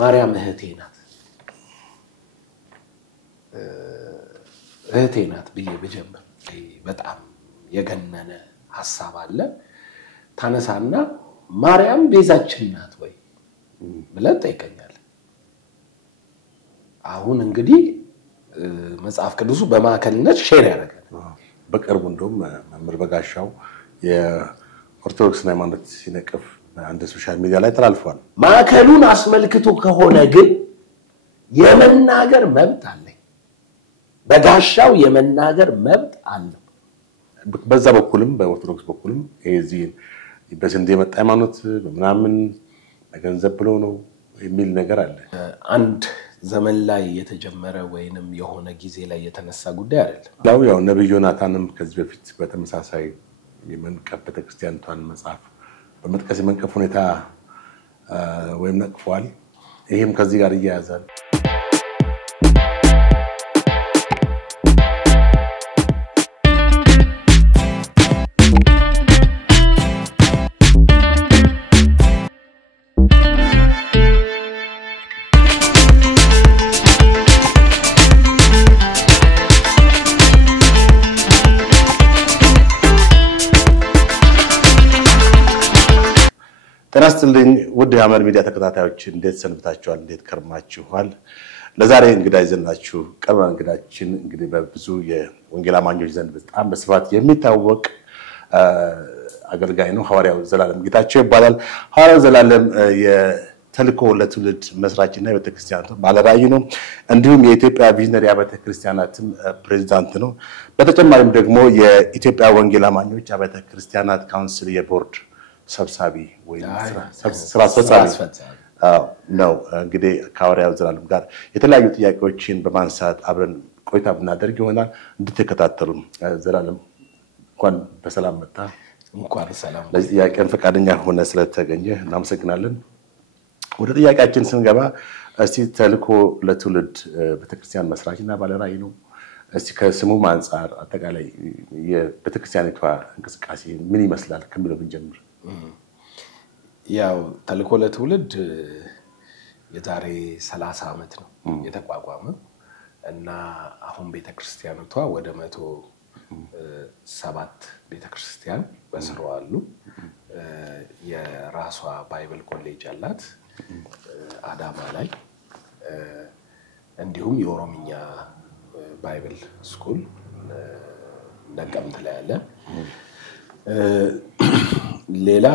ማርያም እህቴ ናት ብዬ በጀመር በጣም የገነነ ሐሳብ አለ ታነሳና ማርያም ቤዛችን ናት ወይ ብለህ ጠይቀኛል አሁን እንግዲህ መጽሐፍ ቅዱሱ በማከልነት ሼር ያደርጋል በቅርቡ እንደውም መምህር በጋሻው የኦርቶዶክስ ሃይማኖት ሲነቅፍ አንድ ሶሻል ሚዲያ ላይ ተላልፏል ማከሉን አስመልክቶ ከሆነ ግን የመናገር መብት አለኝ በጋሻው የመናገር መብት አለ በዛ በኩልም በኦርቶዶክስ በኩልም እዚህ በስንዴ መጣ ሃይማኖት ምናምን ገንዘብ ብሎ ነው የሚል ነገር አለ አንድ ዘመን ላይ የተጀመረ ወይንም የሆነ ጊዜ ላይ የተነሳ ጉዳይ አይደለም ያው ነብዩ ዮናታንም ከዚህ በፊት በተመሳሳይ የመንቀፍ ቤተክርስቲያንቷን መጽሐፍ በመጥቀስ የመንቀፍ ሁኔታ ወይም ነቅፏል ይሄም ከዚህ ጋር ይያያዛል ተናስተልኝ ወደ ያመር ሚዲያ ተከታታዮች እንዴት ሰንብታችኋል እንዴት ከርማችኋል ለዛሬ እንግዳ ይዘናችሁ ቀርባ እንግዳችን እንግዲህ በብዙ የወንጌል አማኞች ዘንድ በጣም በስፋት የሚታወቅ አገልጋይ ነው ሐዋርያው ዘላለም ጌታቸው ይባላል ሐዋርያው ዘላለም የተልኮ ለትውልድ መስራችና የቤተክርስቲያኑ ባለራዕይ ነው እንዲሁም የኢትዮጵያ ቪዥነሪ ቤተክርስቲያናትም ፕሬዝዳንት ነው በተጨማሪም ደግሞ የኢትዮጵያ ወንጌል አማኞች ቤተክርስቲያናት ካውንስል የቦርድ ሰብሳቢ ወይ ስራ አስፈጻሚ ነው እንግዲህ ከሐዋርያው ዘላለም ጋር የተለያዩ ጥያቄዎችን በማንሳት አብረን ቆይታ ብናደርግ ይሆናል እንድትከታተሉ ዘላለም እንኳን በሰላም መጣ እንኳን ሰላም ለዚህ ጥያቄን ፈቃደኛ ሆነ ስለተገኘ እናመሰግናለን ወደ ጥያቄያችን ስንገባ እስቲ ተልኮ ለትውልድ ቤተክርስቲያን መስራችና ባለራዕይ ነው እስቲ ከስሙ አንፃር አጠቃላይ የቤተክርስቲያኒቷ እንቅስቃሴ ምን ይመስላል ከሚለው ብንጀምር ያው ተልኮ ለትውልድ የዛሬ 30 አመት ነው የተቋቋመው እና አሁን ቤተክርስቲያኒቷ ወደ 107 ቤተክርስቲያን በስሩ አሉ የራሷ ባይብል ኮሌጅ አላት አዳማ ላይ እንዲሁም የኦሮሚኛ ባይብል ስኩል ነቀምት ላይ አለ ሌላ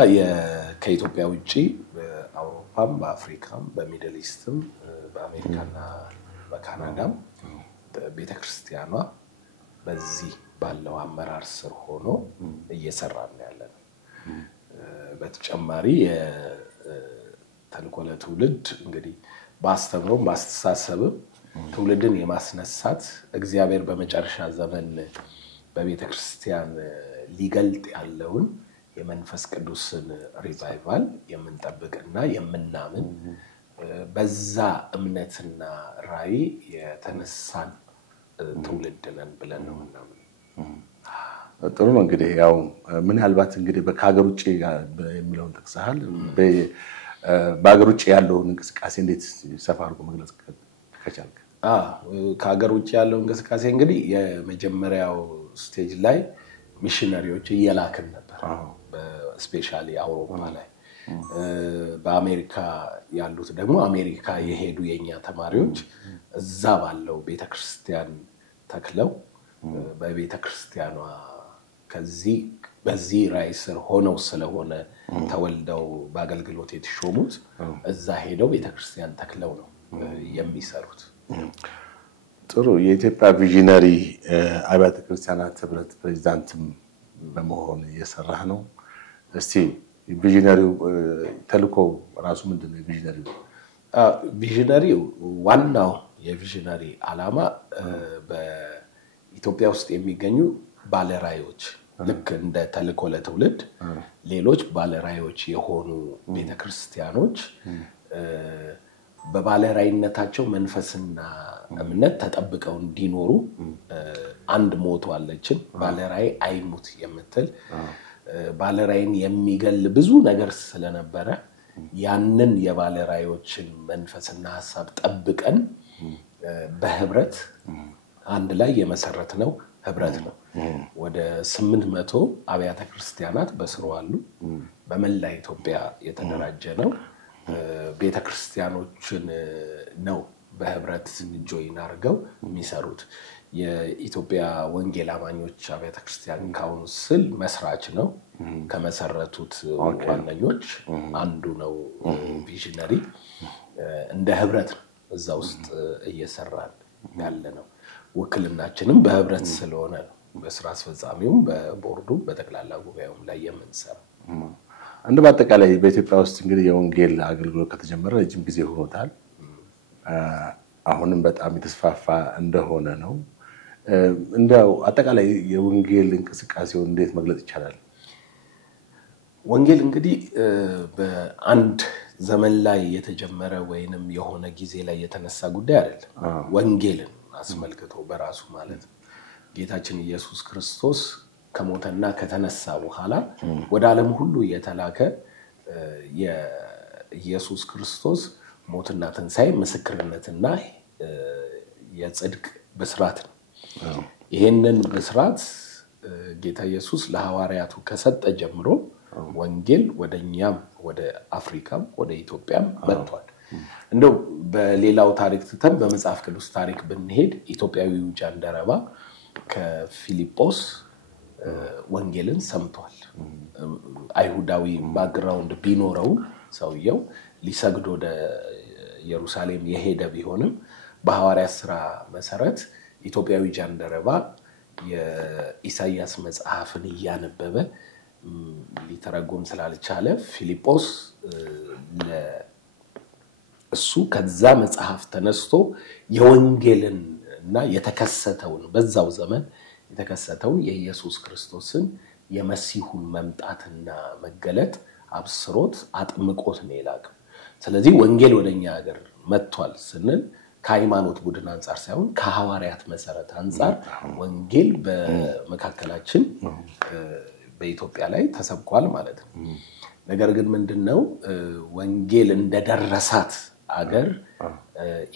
ከኢትዮጵያ ውጪ በአውሮፓም በአፍሪካም በሚድል ኢስትም በአሜሪካና በካናዳም ቤተክርስቲያኗ በዚህ ባለው አመራር ስር ሆኖ እየሰራን ያለን በተጨማሪ ተልኮ ለትውልድ እንግዲህ ባስተምሮም ባስተሳሰብም ትውልድን የማስነሳት እግዚአብሔር በመጨረሻ ዘመን በቤተክርስቲያን ሊገልጥ ያለውን የመንፈስ ቅዱስን ሪቫይቫል የምንጠብቅና የምናምን በዛ እምነትና ራዕይ የተነሳን ትውልድ ነን ብለን ነው እናምን ጥሩ ነው እንግዲህ ያው ምን ያልባት እንግዲህ በካገር ውጪ የሚለውን ተክሳል በአገር ውጪ ያለውን እንቅስቃሴ እንዴት ሰፋ አድርጎ መግለጽ ከቻልክ ካገር ውጪ ያለው እንቅስቃሴ እንግዲህ የመጀመሪያው ስቴጅ ላይ ሚሽነሪዎች እየላክን ነበር በስፔሻሊ አውሮፓ ላይ በአሜሪካ ያሉት ደግሞ አሜሪካ የሄዱ የኛ ተማሪዎች እዛ ባለው ቤተክርስቲያን ተክለው በቤተክርስቲያኗ ከዚህ በዚህ ራዕይ ስር ሆነው ስለሆነ ተወልደው በአገልግሎት የተሾሙት እዛ ሄደው ቤተክርስቲያን ተክለው ነው የሚሰሩት ጥሩ የኢትዮጵያ ቪዥነሪ አብያተ ክርስቲያናት ህብረት ፕሬዝዳንትም በመሆን እየሰራህ ነው እስቲ ቪዥነሪው ተልኮ ራሱ ምንድነው ቪዥነሪው ዋናው የቪዥነሪ ዓላማ በኢትዮጵያ ውስጥ የሚገኙ ባለራዕዮች ልክ እንደ ተልኮ ለትውልድ ሌሎች ባለራዕዮች የሆኑ ቤተክርስቲያኖች በባለራዕይነታቸው መንፈስና እምነት ተጠብቀው እንዲኖሩ አንድ ሞቶ አለችን ባለራዕይ አይሙት የምትል ባለራዕይን የሚገል ብዙ ነገር ስለነበረ ያንን የባለ ራእዮችን መንፈስና ሐሳብ ጠብቀን በህብረት አንድ ላይ የመሰረትነው ህብረት ነው። ወደ 800 አብያተ ክርስቲያናት በስሩ አሉ። በመላ ኢትዮጵያ የተደራጀ ነው። ቤተክርስቲያኖችን ነው በህብረት ጆይን አድርገው የሚሰሩት። የኢትዮጵያ ወንጌል አማኞች አብያተ ክርስቲያን ካውንስል መስራች ነው። ከመሰረቱት ዋነኞች አንዱ ነው ቪዥነሪ። እንደ ህብረት እዛ ውስጥ እየሰራን ያለ ነው። ወክልናችንም በህብረት ስለሆነ ነው በስራ አስፈጻሚውም በቦርዱም በተክላላ ጉባኤውም ላይ የምንሰራው። እንደ በአጠቃላይ በኢትዮጵያ ውስጥ እንግዲህ የወንጌል አገልግሎት ከተጀመረ ረጅም ጊዜ ሆኖታል። አሁንም በጣም የተስፋፋ እንደሆነ ነው። እንደው አጠቃላይ የወንጌል እንቅስቃሴው እንዴት መግለጽ ይቻላል? ወንጌል እንግዲህ በአንድ ዘመን ላይ የተጀመረ ወይንም የሆነ ጊዜ ላይ የተነሳ ጉዳይ አይደለም። ወንጌልን አስመልክቶ በራሱ ማለት ጌታችን ኢየሱስ ክርስቶስ ከሞተና ከተነሳ በኋላ ወደ ዓለም ሁሉ የተላከ የኢየሱስ ክርስቶስ ሞትና ትንሣኤ ምስክርነትና የጽድቅ ብስራት ነው። ይሄንን ብስራት ጌታ ኢየሱስ ለሐዋርያቱ ከሰጠ ጀምሮ ወንጌል ወደኛም ወደ አፍሪካም ወደ ኢትዮጵያም መጥቷል። እንደው በሌላው ታሪክ ተተም በመጽሐፍ ቅዱስ ታሪክ ብንሄድ ኢትዮጵያዊው ጃንደረባ ከፊልጶስ ወንጌልን ሰምቷል። አይሁዳዊ ባክግራውንድ ቢኖረው ሰውየው ሊሰግድ ወደ ኢየሩሳሌም የሄደ ቢሆንም በሐዋርያት ሥራ መሰረት ኢትዮጵያዊ ጃንደረባ የኢሳይያስ መጽሐፍን ያነበበ ሊተረጎም ስላልቻለ ፊልጶስ እሱ ከዛ መጽሐፍ ተነስቶ የወንጌልን እና የተከሰተውን በዛው ዘመን የተከሰተውን የኢየሱስ ክርስቶስን የመሲሁን መምጣትና መገለጥ አብስሮት አጥምቆት ነው የላከው። ስለዚህ ወንጌል ወደኛ ሀገር መጥቷል ስንል ከሃይማኖት ቡድን አንፃር ሳይሆን ከሐዋርያት መሰረት አንፃር ወንጌል በመካከላችን በኢትዮጵያ ላይ ተሰብኳል ማለት ነው። ነገር ግን ምንድነው ወንጌል እንደደረሳት አገር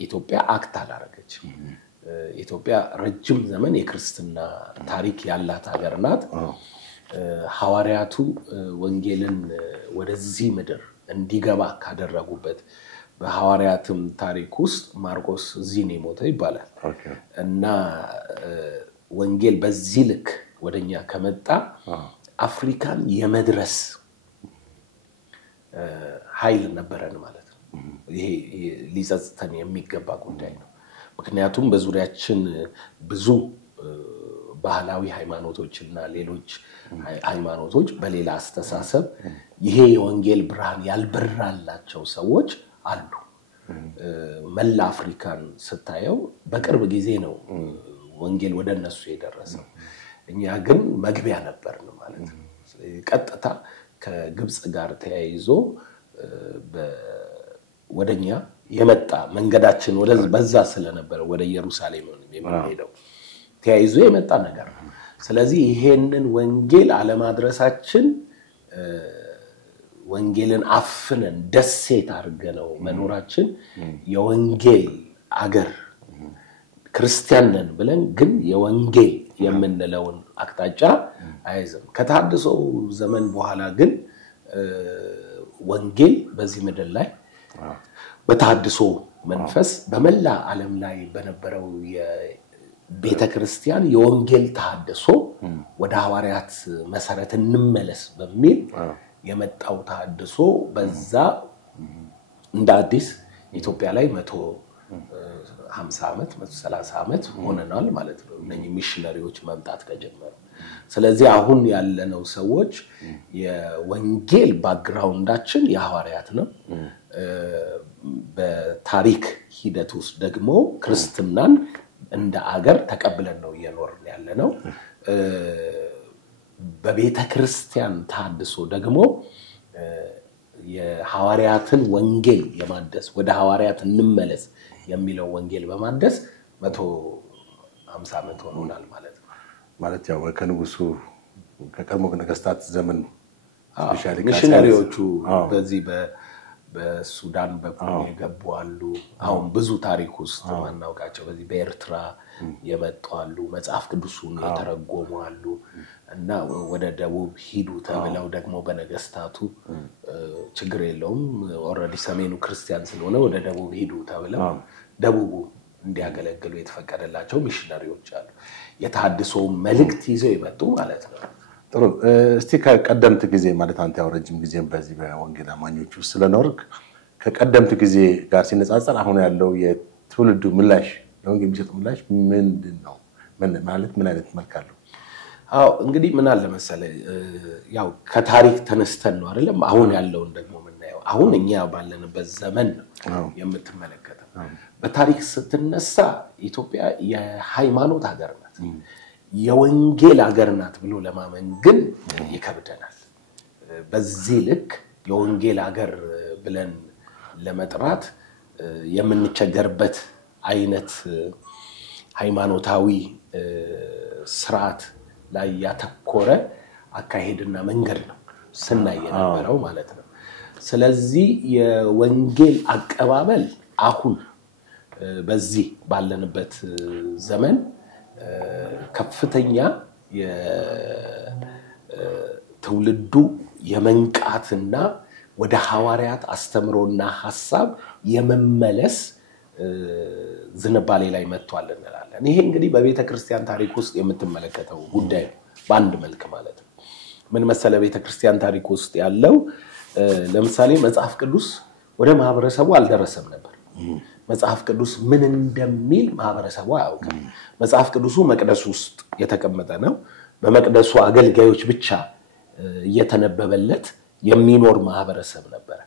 ኢትዮጵያ አክት አላረገችም። ኢትዮጵያ ረጅም ዘመን የክርስትና ታሪክ ያላት ሀገር ናት። ሐዋርያቱ ወንጌልን ወደዚህ ምድር እንዲገባ ካደረጉበት በሐዋርያትም ታሪክ ውስጥ ማርቆስ እዚህ ነው የሞተው ይባላል። እና ወንጌል በዚህ ልክ ወደኛ ከመጣ አፍሪካን የመድረስ ኃይል ነበረን ማለት ነው። ይሄ ሊጸጽተን የሚገባ ጉዳይ ነው። ምክንያቱም በዙሪያችን ብዙ ባህላዊ ሃይማኖቶችና ሌሎች ሃይማኖቶች በሌላ አስተሳሰብ ይሄ የወንጌል ብርሃን ያልበራላቸው ሰዎች አሉ። መላ አፍሪካን ስታየው በቅርብ ጊዜ ነው ወንጌል ወደነሱ የደረሰው። እኛ ግን መግቢያ ነበርን ማለት ነው። ቀጥታ ከግብጽ ጋር ተያይዞ ወደኛ የመጣ መንገዳችን በዛ ስለነበረ ወደ ኢየሩሳሌም የምንሄደው ተያይዞ የመጣ ነገር ነው። ስለዚህ ይሄንን ወንጌል አለማድረሳችን ወንጌልን አፍነን ደሴት አድርገነው መኖራችን የወንጌል አገር ክርስቲያን ነን ብለን ግን የወንጌል የምንለውን አቅጣጫ አይዘም። ከተሐድሶ ዘመን በኋላ ግን ወንጌል በዚህ ምድር ላይ በተሐድሶ መንፈስ በመላ ዓለም ላይ በነበረው የቤተክርስቲያን የወንጌል ተሐድሶ ወደ ሐዋርያት መሰረት እንመለስ በሚል የመጣው ተሐድሶ በዛ እንደ አዲስ ኢትዮጵያ ላይ 150 ዓመት 130 ዓመት ሆነናል ማለት ነው እነኚህ ሚሽነሪዎች መምጣት ከጀመሩ። ስለዚህ አሁን ያለነው ሰዎች የወንጌል ባክግራውንዳችን የሐዋርያት ነው። በታሪክ ሂደት ውስጥ ደግሞ ክርስትናን እንደ አገር ተቀብለን ነው እየኖርን ያለነው። በቤተክርስቲያን ተሐድሶ ደግሞ የሐዋርያትን ወንጌል የማደስ ወደ ሐዋርያት እንመለስ የሚለው ወንጌል በማደስ 150 ዓመት ሆኖናል ማለት ነው። ማለት ያው ከንጉሱ ከቀድሞ ነገስታት ዘመን ሚሽነሪዎቹ በዚህ በሱዳን በኩል የገቡ አሉ አሁን ብዙ ታሪክ ውስጥ ማናውቃቸው በዚህ በኤርትራ የመጡ አሉ መጽሐፍ ቅዱሱን የተረጎሙ አሉ እና ወደ ደቡብ ሂዱ ተብለው ደግሞ በነገስታቱ ችግር የለውም ኦሬዲ ሰሜኑ ክርስቲያን ስለሆነ ወደ ደቡብ ሂዱ ተብለው ደቡቡ እንዲያገለግሉ የተፈቀደላቸው ሚሽነሪዎች አሉ የተሐድሶ መልእክት ይዘው ይመጡ ማለት ነው ጥሩ እስቲ ከቀደምት ጊዜ ማለት አንተ ያው ረጅም ጊዜም በዚህ በወንጌል አማኞች ውስጥ ስለኖርክ ከቀደምት ጊዜ ጋር ሲነጻጸር አሁን ያለው የትውልዱ ምላሽ ለወንጌል የሚሰጥ ምላሽ ምንድነው ማለት ምን አይነት መልክ አለው አው እንግዲህ ምን አለ መሰለህ ያው ከታሪክ ተነስተን ነው አይደለም አሁን ያለውን ደግሞ ምናየው አሁን እኛ ባለንበት ዘመን ነው የምትመለከተው በታሪክ ስትነሳ ኢትዮጵያ የሃይማኖት ሀገር ናት የወንጌል ሀገር ናት ብሎ ለማመን ግን ይከብደናል በዚህ ልክ የወንጌል ሀገር ብለን ለመጥራት የምንቸገርበት አይነት ሃይማኖታዊ ስርዓት ላይ ያተኮረ አካሄድና መንገድ ነው ስናይ የነበረው ማለት ነው ስለዚህ የወንጌል አቀባበል አሁን በዚህ ባለንበት ዘመን ከፍተኛ የትውልዱ የመንቃትና ወደ ሐዋርያት አስተምሮና ሐሳብ የመመለስ ዝንባሌ ላይ መጥቷል እንላለን ይሄ እንግዲህ በቤተ ክርስቲያን ታሪክ ውስጥ የምትመለከተው ጉዳይ ነው በአንድ መልክ ማለት ነው ምን መሰለ ቤተ ክርስቲያን ታሪክ ውስጥ ያለው ለምሳሌ መጽሐፍ ቅዱስ ወደ ማህበረሰቡ አልደረሰም ነበር መጽሐፍ ቅዱስ ምን እንደሚል ማህበረሰቡ አያውቅም መጽሐፍ ቅዱሱ መቅደስ ውስጥ የተቀመጠ ነው በመቅደሱ አገልጋዮች ብቻ እየተነበበለት የሚኖር ማህበረሰብ ነበር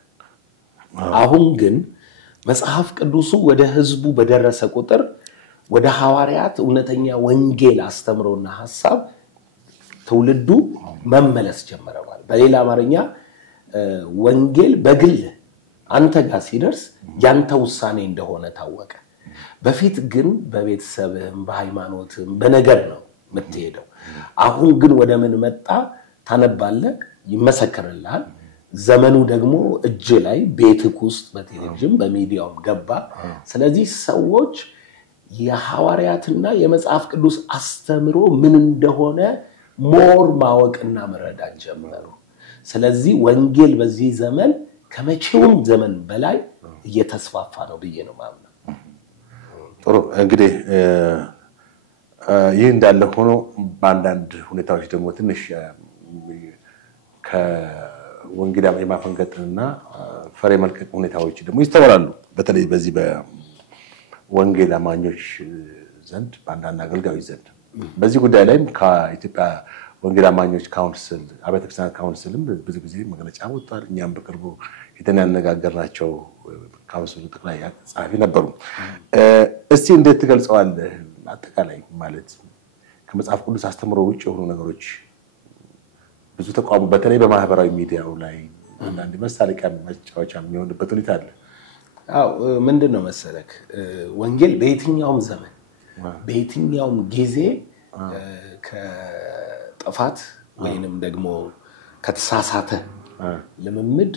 አሁን ግን መጽሐፍ ቅዱሱ ወደ ህዝቡ በደረሰ ቁጥር ወደ ሐዋርያት እውነተኛ ወንጌል አስተምሮና ሐሳብ ትውልዱ መመለስ ጀመረ ማለት በሌላ አማርኛ ወንጌል በግል አንተ ጋር ሲደርስ ያንተ ውሳኔ እንደሆነ ታወቀ በፊት ግን በቤተሰብም በሃይማኖትም በነገር ነው የምትሄደው አሁን ግን ወደ ምን መጣ ታነባለ ይመሰከርልሃል ዘመኑ ደግሞ እጅ ላይ ቤትክ ውስጥ በቴሌቪዥን በሚዲያውም ገባ ስለዚህ ሰዎች የሐዋርያትና የመጽሐፍ ቅዱስ አስተምሮ ምን እንደሆነ ሞር ማወቅና መረዳት ጀመሩ ስለዚህ ወንጌል በዚህ ዘመን ከመቼውም ዘመን በላይ እየተስፋፋ ነው ብዬ ነው ማምነው ጥሩ እንግዲህ ይህ እንዳለ ሆኖ በአንዳንድ ሁኔታዎች ደግሞ ትንሽ ከወንጌል የማፈንገጥና ፈሬ መልቀቅ ሁኔታዎች ደግሞ ይስተዋላሉ በተለይ በዚህ በወንጌል አማኞች ዘንድ በአንዳንድ አገልጋዮች ዘንድ በዚህ ጉዳይ ላይም ከኢትዮጵያ ወንጌል አማኞች ካውንስል አብያተ ክርስቲያናት ካውንስልም ብዙ ጊዜ መግለጫ ወጥቷል እኛም በቅርቡ የተናነጋገርናቸው ካውንስሉ ጠቅላይ ጸሐፊ ነበሩ እስቲ እንዴት ትገልጸዋለህ አጠቃላይ ማለት ከመጽሐፍ ቅዱስ አስተምሮ ውጭ የሆኑ ነገሮች ብዙ ተቋሙ በተለይ በማህበራዊ ሚዲያው ላይ አንዳንድ መሳለቂያ መጫወቻ የሚሆንበት ሁኔታ አለ አው ምንድነው መሰለክ ወንጌል በየትኛውም ዘመን በየትኛውም ጊዜ ከጥፋት ወይንም ደግሞ ከተሳሳተ ለምምድ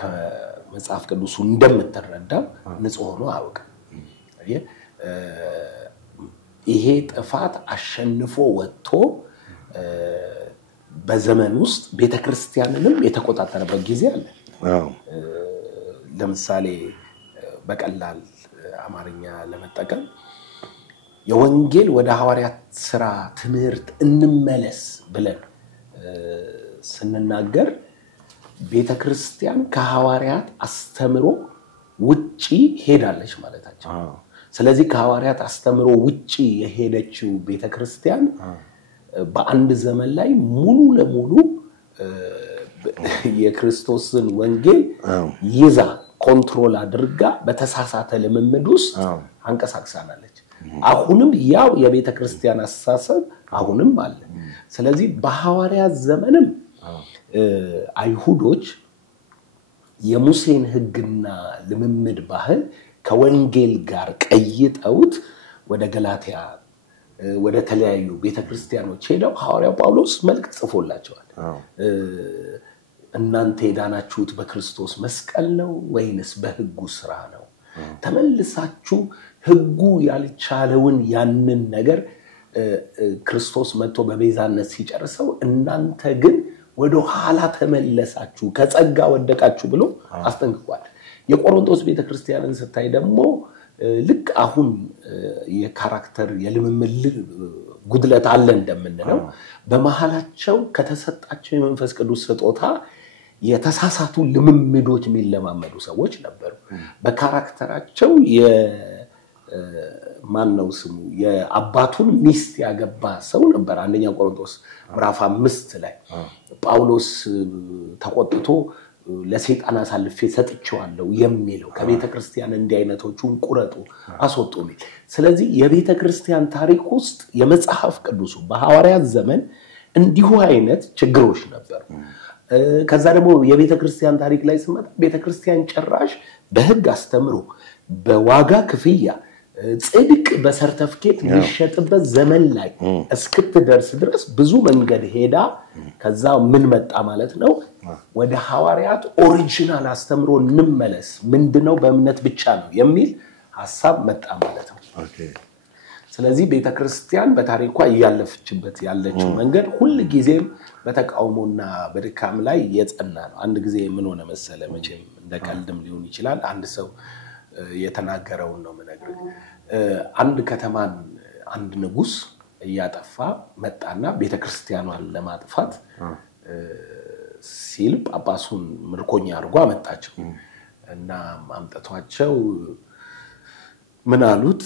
ከመጽሐፍ ቅዱሱ እንደምትረዳው ንጹህ ሆኖ አውቀ ይሄ ጥፋት አሸንፎ ወጥቶ በዘመን ውስጥ ቤተክርስቲያንንም የተቆጣጠረበት ጊዜ አለ ለምሳሌ በቀላል አማርኛ ለመጠቀም የወንጌል ወደ ሐዋርያት ሥራ ትምህርት እንመለስ ብለን ስንናገር ቤተክርስቲያን ከሐዋርያት አስተምሮ ውጪ ሄዳለች ማለታችን ስለዚህ ከሐዋርያት አስተምሮ ውጪ የሄደችው ቤተክርስቲያን በአንድ ዘመን ላይ ሙሉ ለሙሉ የክርስቶስን ወንጌል ይዛ ኮንትሮል አድርጋ በተሳሳተ ልምምድ ውስጥ አንቀሳቅሳናለች አሁንም ያው የቤተክርስቲያን አስተሳሰብ አሁንም አለ ስለዚህ በሐዋርያት ዘመንም አይሁዶች የሙሴን ሕግና ልምምድ ባህል ከወንጌል ጋር ቀይጠውት ወደ ገላትያ ወደ ተለያዩ ቤተክርስቲያኖች ሄደው ሐዋርያው ጳውሎስ መልእክት ጽፎላቸዋል እናንተ የዳናችሁት በክርስቶስ መስቀል ነው ወይንስ በሕጉ ሥራ ነው? ተመልሳችሁ ሕጉ ያልቻለውን ያንን ነገር ክርስቶስ መጥቶ በቤዛነት ሲጨርሰው እናንተ ግን ወደ ኋላ ተመለሳችሁ ከጸጋ ወደቃችሁ ብሎ አስጠንቅቋል። የቆሮንቶስ ቤተክርስቲያንን ስታይ ደግሞ ልክ አሁን የካራክተር የልምምድ ጉድለት አለ እንደምንለው በመሐላቸው ከተሰጣቸው የመንፈስ ቅዱስ ስጦታ የተሳሳቱ ልምምዶች የሚለማመዱ ሰዎች ነበሩ። በካራክተራቸው ማነው ስሙ የአባቱን ሚስት ያገባ ሰው ነበር። አንደኛ ቆሮንቶስ ምዕራፍ 5 ላይ ጳውሎስ ተቆጥቶ ለሰይጣን አሳልፌ ሰጥቼዋለሁ የሚለው ከቤተክርስቲያን እንዲህ አይነቶቹን ቁረጡ አስወጡ የሚል። ስለዚህ የቤተክርስቲያን ታሪክ ውስጥ የመጽሐፍ ቅዱሱ በሐዋርያት ዘመን እንዲሁ አይነት ችግሮች ነበሩ። ከዛ ደግሞ የቤተክርስቲያን ታሪክ ላይ ስመጣ ቤተክርስቲያን ጭራሽ በሕግ አስተምሮ በዋጋ ክፍያ ጽድቅ በሰርተፍኬት የሚሸጥበት ዘመን ላይ እስክትደርስ ድረስ ብዙ መንገድ ሄዳ ከዛ ምን መጣ ማለት ነው ወደ ሐዋርያት ኦሪጂናል አስተምሮ እንመለስ ምንድነው በእምነት ብቻ ነው የሚል ሐሳብ መጣ ማለት ነው። ስለዚህ ቤተክርስቲያን በታሪኳ ያለፈችበት ያለችው መንገድ ሁሉ ጊዜም በተቃውሞና በድካም ላይ የጸና ነው። አንድ ጊዜ ምን ሆነ መሰለ መቼም እንደቀልድም ሊሆን ይችላል አንድ ሰው የተናገረው ነው መነግርህ። አንድ ከተማን አንድ ንጉስ ያጠፋ መጣና ቤተክርስቲያኗን ለማጥፋት ሲል ጳጳሱን ምርኮኛ አድርጎ አመጣቸው እና አምጥቷቸው ምን አሉት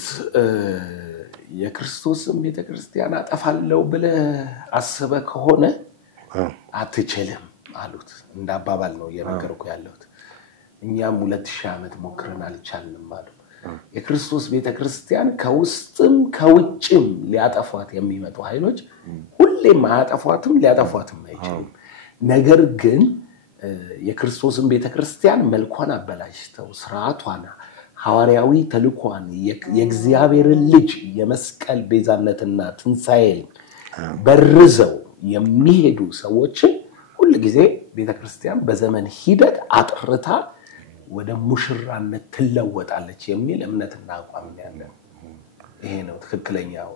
የክርስቶስን ቤተክርስቲያን አጠፋለው ብለ አስበ ከሆነ አትችልም አሉት። እንዳባባል ነው የነገርኩ ያለሁት። እኛም 2000 ዓመት ሞክረን አልቻልንም አሉ። የክርስቶስ ቤተክርስቲያን ከውስጥም ከውጭም ሊያጠፏት የሚመጡ ኃይሎች ሁሌም አያጠፏትም ሊያጠፏትም አይችሉም። ነገር ግን የክርስቶስን ቤተክርስቲያን መልኳን አበላሽተው ስርዓቷን ሐዋርያዊ ተልኳን የእግዚአብሔርን ልጅ የመስቀል ቤዛነትና ትንሣኤን በርዘው የሚሄዱ ሰዎች ሁሉ ጊዜ ቤተክርስቲያን በዘመን ሂደት አጥርታ ወደ ሙሽራነት ትለወጣለች የሚል እምነትና አቋም ያለው ይሄ ነው ትክክለኛው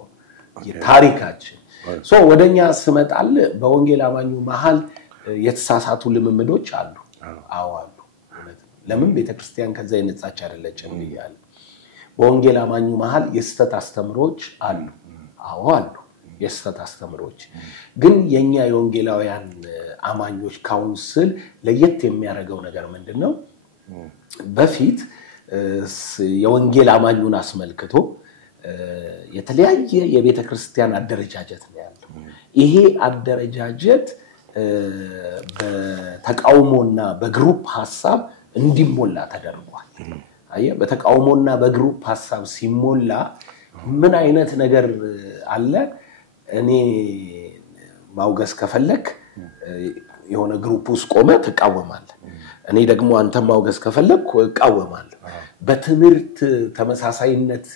የታሪካችን። ወደኛ ስመጣል በወንጌል አማኙ መሃል የተሳሳቱ ልምምዶች አሉ። አዋሉ ለምን ቤተክርስቲያን ከዛ የነጻች አይደለችም ይላል። በወንጌል አማኙ መሃል የስተት አስተምሮች አሉ። አዋሉ የስተት አስተምሮች ግን የኛ የወንጌላውያን አማኞች ካውንስል ለየት የሚያደርገው ነገር ምንድነው? በፊት የወንጌል አማኙን አስመልክቶ የተለያየ የቤተክርስቲያን አደረጃጀት ነው ያለው። ይሄ አደረጃጀት በተቃውሞና በግሩፕ ሐሳብ እንዲሞላ ተደርጓል። አየ በተቃውሞና በግሩፕ ሐሳብ ሲሞላ ምን አይነት ነገር አለ? እኔ ማውገስ ከፈለክ የሆነ ግሩፕ ውስጥ ቆመ ተቃወማለህ። እኔ ደግሞ አንተ ማውገስ ከፈለክ እቃወማለሁ። በትምህርት ተመሳሳይነት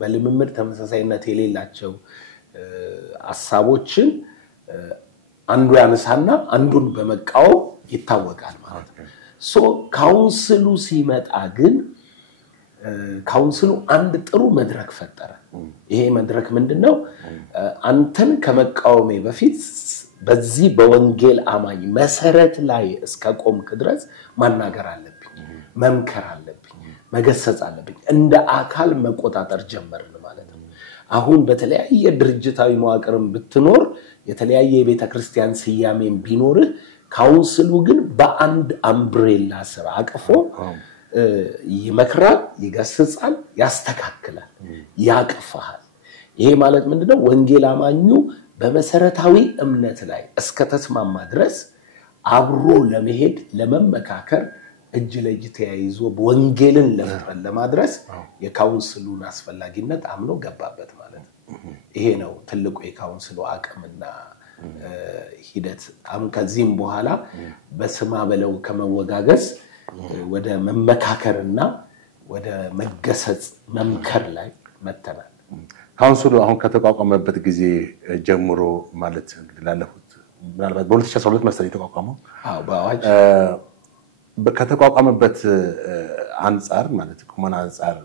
በልምምድ ተመሳሳይነት የሌላቸው ሐሳቦችን አንዱ ያነሳና አንዱን በመቃወም ይታወቃል ማለት ነው። ካውንስሉ ሲመጣ ግን ካውንስሉ አንድ ጥሩ መድረክ ፈጠረ። ይሄ መድረክ ምንድነው? አንተን ከመቃወሜ በፊት በዚህ በወንጌል አማኝ መሰረት ላይ እስከቆምክ ድረስ ማናገር አለብኝ፣ መምከር አለብኝ፣ መገሰጽ አለብኝ። እንደ አካል መቆጣጠር ጀመርን ማለት ነው። አሁን በተለያየ ድርጅታዊ መዋቅርም ብትኖር የተለያየ የቤተክርስቲያን ስያሜም ቢኖርህ ካውንስሉ ግን በአንድ አምብሬላ ስር አቅፎ ይመክራል፣ ይገስጻል፣ ያስተካክላል፣ ያቅፋል። ይሄ ማለት ምንድነው? ወንጌል አማኙ በመሰረታዊ እምነት ላይ እስከ ተስማማ ድረስ አብሮ ለመሄድ ለመመካከር እጅ ለእጅ ተያይዞ ወንጌልን ለማድረስ የካውንስሉን አስፈላጊነት አምኖ ገባበት ማለት ነው። ይሄ ነው ትልቁ የካውንስሉ አቅምና ሂደት። ከዚህም በኋላ በስማ በለው ከመወጋገስ ወደ መመካከርና ወደ መገሰጽ መምከር ላይ መተናል። ካውንስሉ አሁን ከተቋቋመበት ጊዜ ጀምሮ ማለት እንግዲህ ላለፉት ምናልባት በ2012 መሰለኝ የተቋቋመው በአዋጅ ከተቋቋመበት አንፃር ማለት ቁመና አንፃር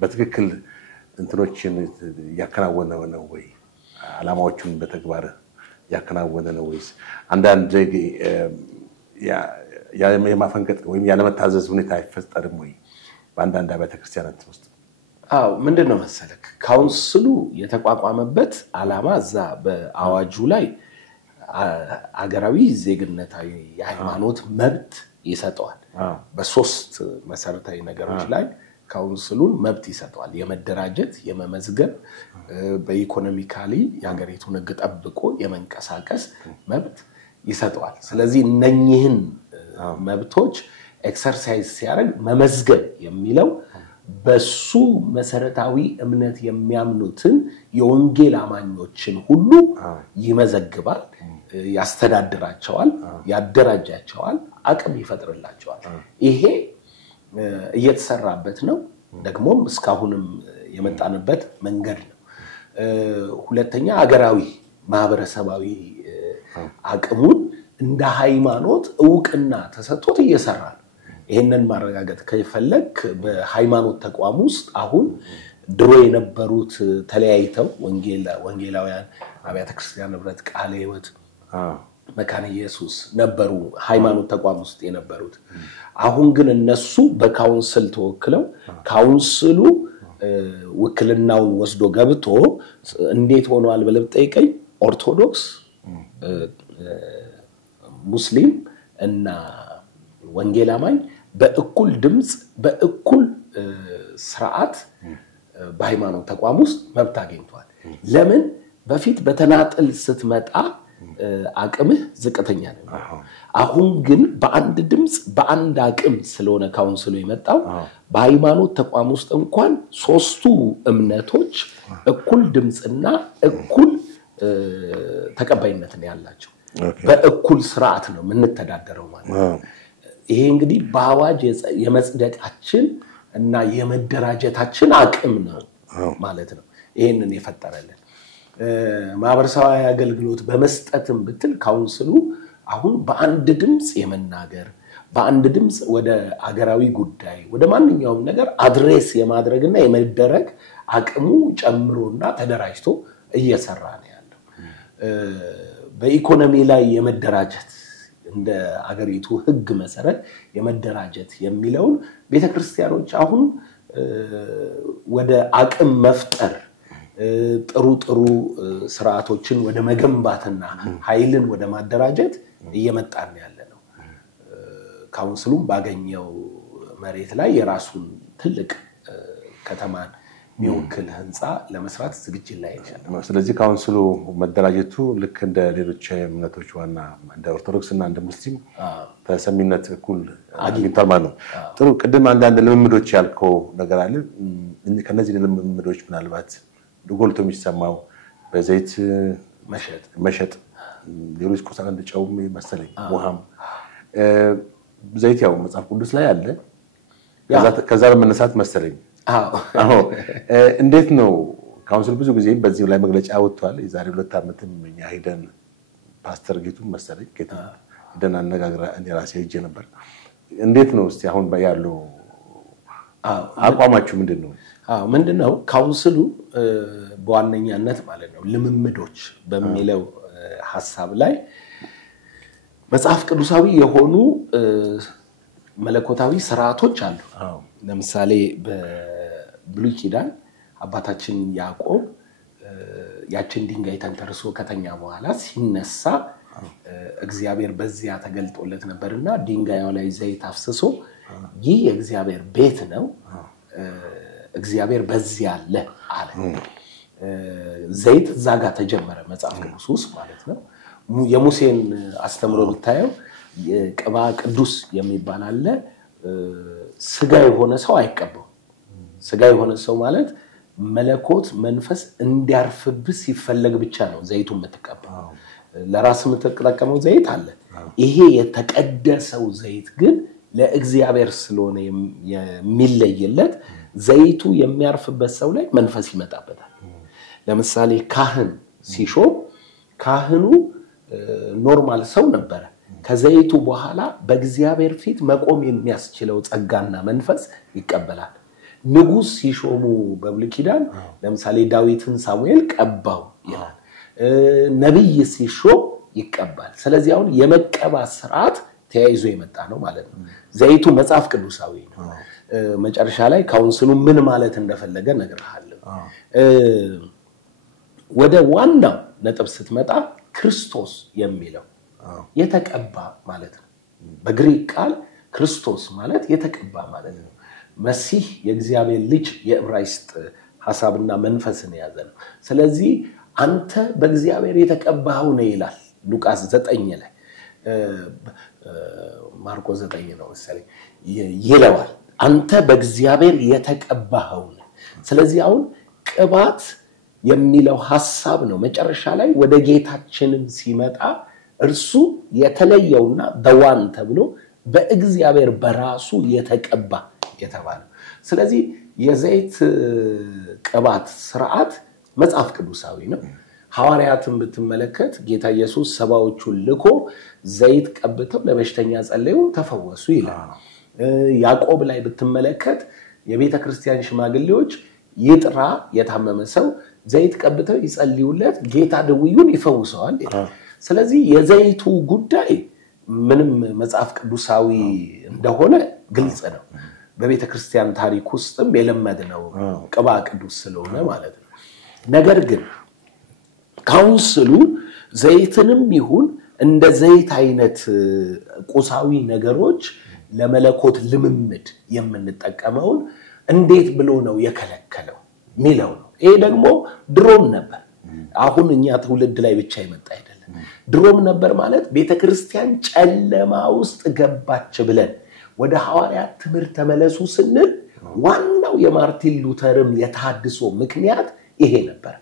በትክክል እንትኖችን ያከናወነ ነው ወይ ዓላማዎቹን በተግባር ያከናወነ ነው ወይስ አንዳንድ የማፈንገጥ ወይም ያለመታዘዝ ሁኔታ አይፈጠርም ወይ በአንዳንድ አብያተ ክርስቲያናት ውስጥ? ምንድነው መሰለክ ካውንስሉ የተቋቋመበት ዓላማ እዛ በአዋጁ ላይ አገራዊ ዜግነታዊ የሃይማኖት መብት ይሰጠዋል። በሶስት መሰረታዊ ነገሮች ላይ ካውንስሉን መብት ይሰጠዋል። የመደራጀት፣ የመመዝገብ፣ በኢኮኖሚካሊ የሀገሪቱን ሕግ ጠብቆ የመንቀሳቀስ መብት ይሰጠዋል። ስለዚህ እነኚህን መብቶች ኤክሰርሳይዝ ሲያደርግ መመዝገብ የሚለው በሱ መሰረታዊ እምነት የሚያምኑትን የወንጌል አማኞችን ሁሉ ይመዘግባል፣ ያስተዳድራቸዋል፣ ያደራጃቸዋል፣ አቅም ይፈጥርላቸዋል። ይሄ እየተሰራበት ነው። ደግሞም እስካሁንም የመጣንበት መንገድ ነው። ሁለተኛ አገራዊ ማህበረሰባዊ አቅሙን እንደ ሃይማኖት ዕውቅና ተሰጥቶት እየሰራ ነው። ይሄንን ማረጋገጥ ከፈለክ በሃይማኖት ተቋም ውስጥ አሁን ድሮ የነበሩት ተለያይተው ወንጌላውያን አብያተ ክርስቲያን ህብረት፣ ቃለ ሕይወት፣ መካነ ኢየሱስ ነበሩ ሃይማኖት ተቋም ውስጥ የነበሩት። አሁን ግን እነሱ በካውንስል ተወክለው ካውንስሉ ውክልናውን ወስዶ ገብቶ እንዴት ሆኗል ብለህ ጠይቀኝ ኦርቶዶክስ፣ ሙስሊም እና ወንጌል አማኝ በእኩል ድምጽ በእኩል ስርዓት በሃይማኖት ተቋም ውስጥ መብት አግኝቷል። ለምን በፊት በተናጥል ስትመጣ አቅምህ ዝቅተኛ ነው። አሁን ግን በአንድ ድምጽ በአንድ አቅም ስለሆነ ካውንስሉ የመጣው በሃይማኖት ተቋም ውስጥ እንኳን ሶስቱ እምነቶች እኩል ድምጽና እኩል ተቀባይነት ነው ያላቸው። በእኩል ስርዓት ነው የምንተዳደረው ማለት ነው። ይሄ እንግዲህ በአዋጅ የመጽደቃችን እና የመደራጀታችን አቅም ነው ማለት ነው። ይሄንን የፈጠረልን ማህበረሰባዊ አገልግሎት በመስጠትም ብትል ካውንስሉ አሁን በአንድ ድምጽ የመናገር በአንድ ድምጽ ወደ አገራዊ ጉዳይ ወደ ማንኛውም ነገር አድሬስ የማድረግና የመደረግ አቅሙ ጨምሮና ተደራጅቶ እየሰራ ነው ያለው። በኢኮኖሚ ላይ የመደራጀት እንደ አገሪቱ ሕግ መሰረት የመደራጀት የሚለውን ቤተክርስቲያኖች አሁን ወደ አቅም መፍጠር ጥሩ ስርዓቶችን ወደ መገንባትና ኃይልን ወደ ማደራጀት እየመጣን ያለ ነው። ካውንስሉም ባገኘው መሬት ላይ የራሱን ትልቅ ከተማን የሚወክል ህንጻ ለመስራት ዝግጅት ላይ ነው። ስለዚህ ካውንስሉ መደራጀቱ ልክ እንደ ሌሎች እምነቶች ዋና እንደ ኦርቶዶክስ እና እንደ ሙስሊም ተሰሚነት እኩል አግኝቷል ማለት ነው። ጥሩ። ቅድም አንዳንድ ልምምዶች ያልከው ነገር አለ። ከነዚህ ልምምዶች ምናልባት ጎልቶ የሚሰማው በዘይት መሸጥ ሌሎች ቁሳቁስ እንደ ጨው መሰለኝ ውሃም ዘይት ያው መጽሐፍ ቅዱስ ላይ አለ። ከዛ በመነሳት መሰለኝ እንዴት ነው ካውንስል ብዙ ጊዜ በዚህ ላይ መግለጫ ወጥቷል። የዛሬ 2 ዓመትም እኛ ሄደን ፓስተር ጌቱ መሰለኝ ሄደን አነጋግረን እኔ ራሴ ሄጄ ነበር። እንዴት ነው እስቲ አሁን ያለው አቋማችሁ ምንድነው? ምንድነው ካውንስሉ በዋነኛነት ማለት ነው ልምምዶች በሚለው ሐሳብ ላይ መጽሐፍ ቅዱሳዊ የሆኑ መለኮታዊ ስርዓቶች አሉ። ለምሳሌ በብሉይ ኪዳን አባታችን ያዕቆብ ያችን ድንጋይ ተንተርሶ ከተኛ በኋላ ሲነሳ እግዚአብሔር በዚያ ተገልጦለት ነበርና ድንጋዩ ላይ ዘይት አፍስሶ ይህ የእግዚአብሔር ቤት ነው፣ እግዚአብሔር በዚያ አለ አለ። ዘይት እዛ ጋር ተጀመረ መጽሐፍ ቅዱስ ውስጥ ማለት ነው። የሙሴን አስተምሮ ብታየው ቅባ ቅዱስ የሚባል አለ። ስጋ የሆነ ሰው አይቀባው። ስጋ የሆነ ሰው ማለት መለኮት መንፈስ እንዲያርፍብህ ሲፈለግ ብቻ ነው ዘይቱን የምትቀባው። ለራስ የምትጠቀመው ዘይት አለ። ይሄ የተቀደሰው ዘይት ግን ለእግዚአብሔር ስለሆነ የሚለየለት ዘይቱ የሚያርፍበት ሰው ላይ መንፈስ ይመጣበታል። ለምሳሌ ካህን ሲሾም ካህኑ ኖርማል ሰው ነበር ከዘይቱ በኋላ በእግዚአብሔር ፊት መቆም የሚያስችለው ጸጋና መንፈስ ይቀበላል ንጉስ ሲሾሙ በብሉይ ኪዳን ለምሳሌ ዳዊትን ሳሙኤል ቀባው ይላል ነብይ ሲሾም ይቀበል ስለዚህ አሁን የመቀባት ሥርዓት ተያይዞ የመጣ ነው ማለት ነው ዘይቱ መጽሐፍ ቅዱሳዊ ነው መጨረሻ ላይ ካውንስሉ ምን ማለት እንደፈለገ ነግርሃለሁ ወደ ዋናው ነጥብ ስትመጣ ክርስቶስ የሚለው የተቀባ ማለት ነው በግሪክ ቃል ክርስቶስ ማለት የተቀባ ማለት ነው መሲህ የእግዚአብሔር ልጅ የዕብራይስጥ ሐሳብና መንፈስን ያዘ ነው ስለዚህ አንተ በእግዚአብሔር የተቀባው ነው ይላል ሉቃስ 9 ላይ ማርቆስ 9 ነው መሰለኝ ይለዋል አንተ በእግዚአብሔር የተቀባው ነው ስለዚህ አሁን ቅባት የሚለው ሐሳብ ነው መጨረሻ ላይ ወደ ጌታችንም ሲመጣ እርሱ የተለየውና በዋን ተብሎ በእግዚአብሔር በራሱ የተቀባ የተባለ ስለዚህ የዘይት ቅባት ሥርዓት መጽሐፍ ቅዱሳዊ ነው ሐዋርያትን ብትመለከት ጌታ ኢየሱስ ሰባዎቹን ልኮ ዘይት ቀብተው ለበሽተኛ ጸለዩ ተፈወሱ ይላል ያዕቆብ ላይ ብትመለከት የቤተክርስቲያን ሽማግሌዎች ይጥራ የታመመ ሰው ዘይት ቀብተው ይጸልዩለት ጌታ ደውዩን ይፈውሰዋል ይላል ስለዚህ የዘይቱ ጉዳይ ምንም መጽሐፍ ቅዱሳዊ እንደሆነ ግልጽ ነው በቤተክርስቲያን ታሪክ ውስጥም የለመድነው ቅባ ቅዱስ ስለሆነ ማለት ነው ነገር ግን ካውንስሉ ዘይትንም ይሁን እንደ ዘይት አይነት ቁሳዊ ነገሮች ለመለኮት ልምምድ የምንጠቀመው እንዴት ብሎ ነው የከለከለው ሚለው ነው ይሄ ደግሞ ድሮም ነበር አሁን እኛ ትውልድ ላይ ብቻ ይመጣ አይደለም ድሮም ነበር ማለት ቤተክርስቲያን ጨለማ ውስጥ ገባች ብለን ወደ ሐዋርያት ትምህርት ተመለሱ ስንል ዋናው የማርቲን ሉተርም የታድሶ ምክንያት ይሄ ነበር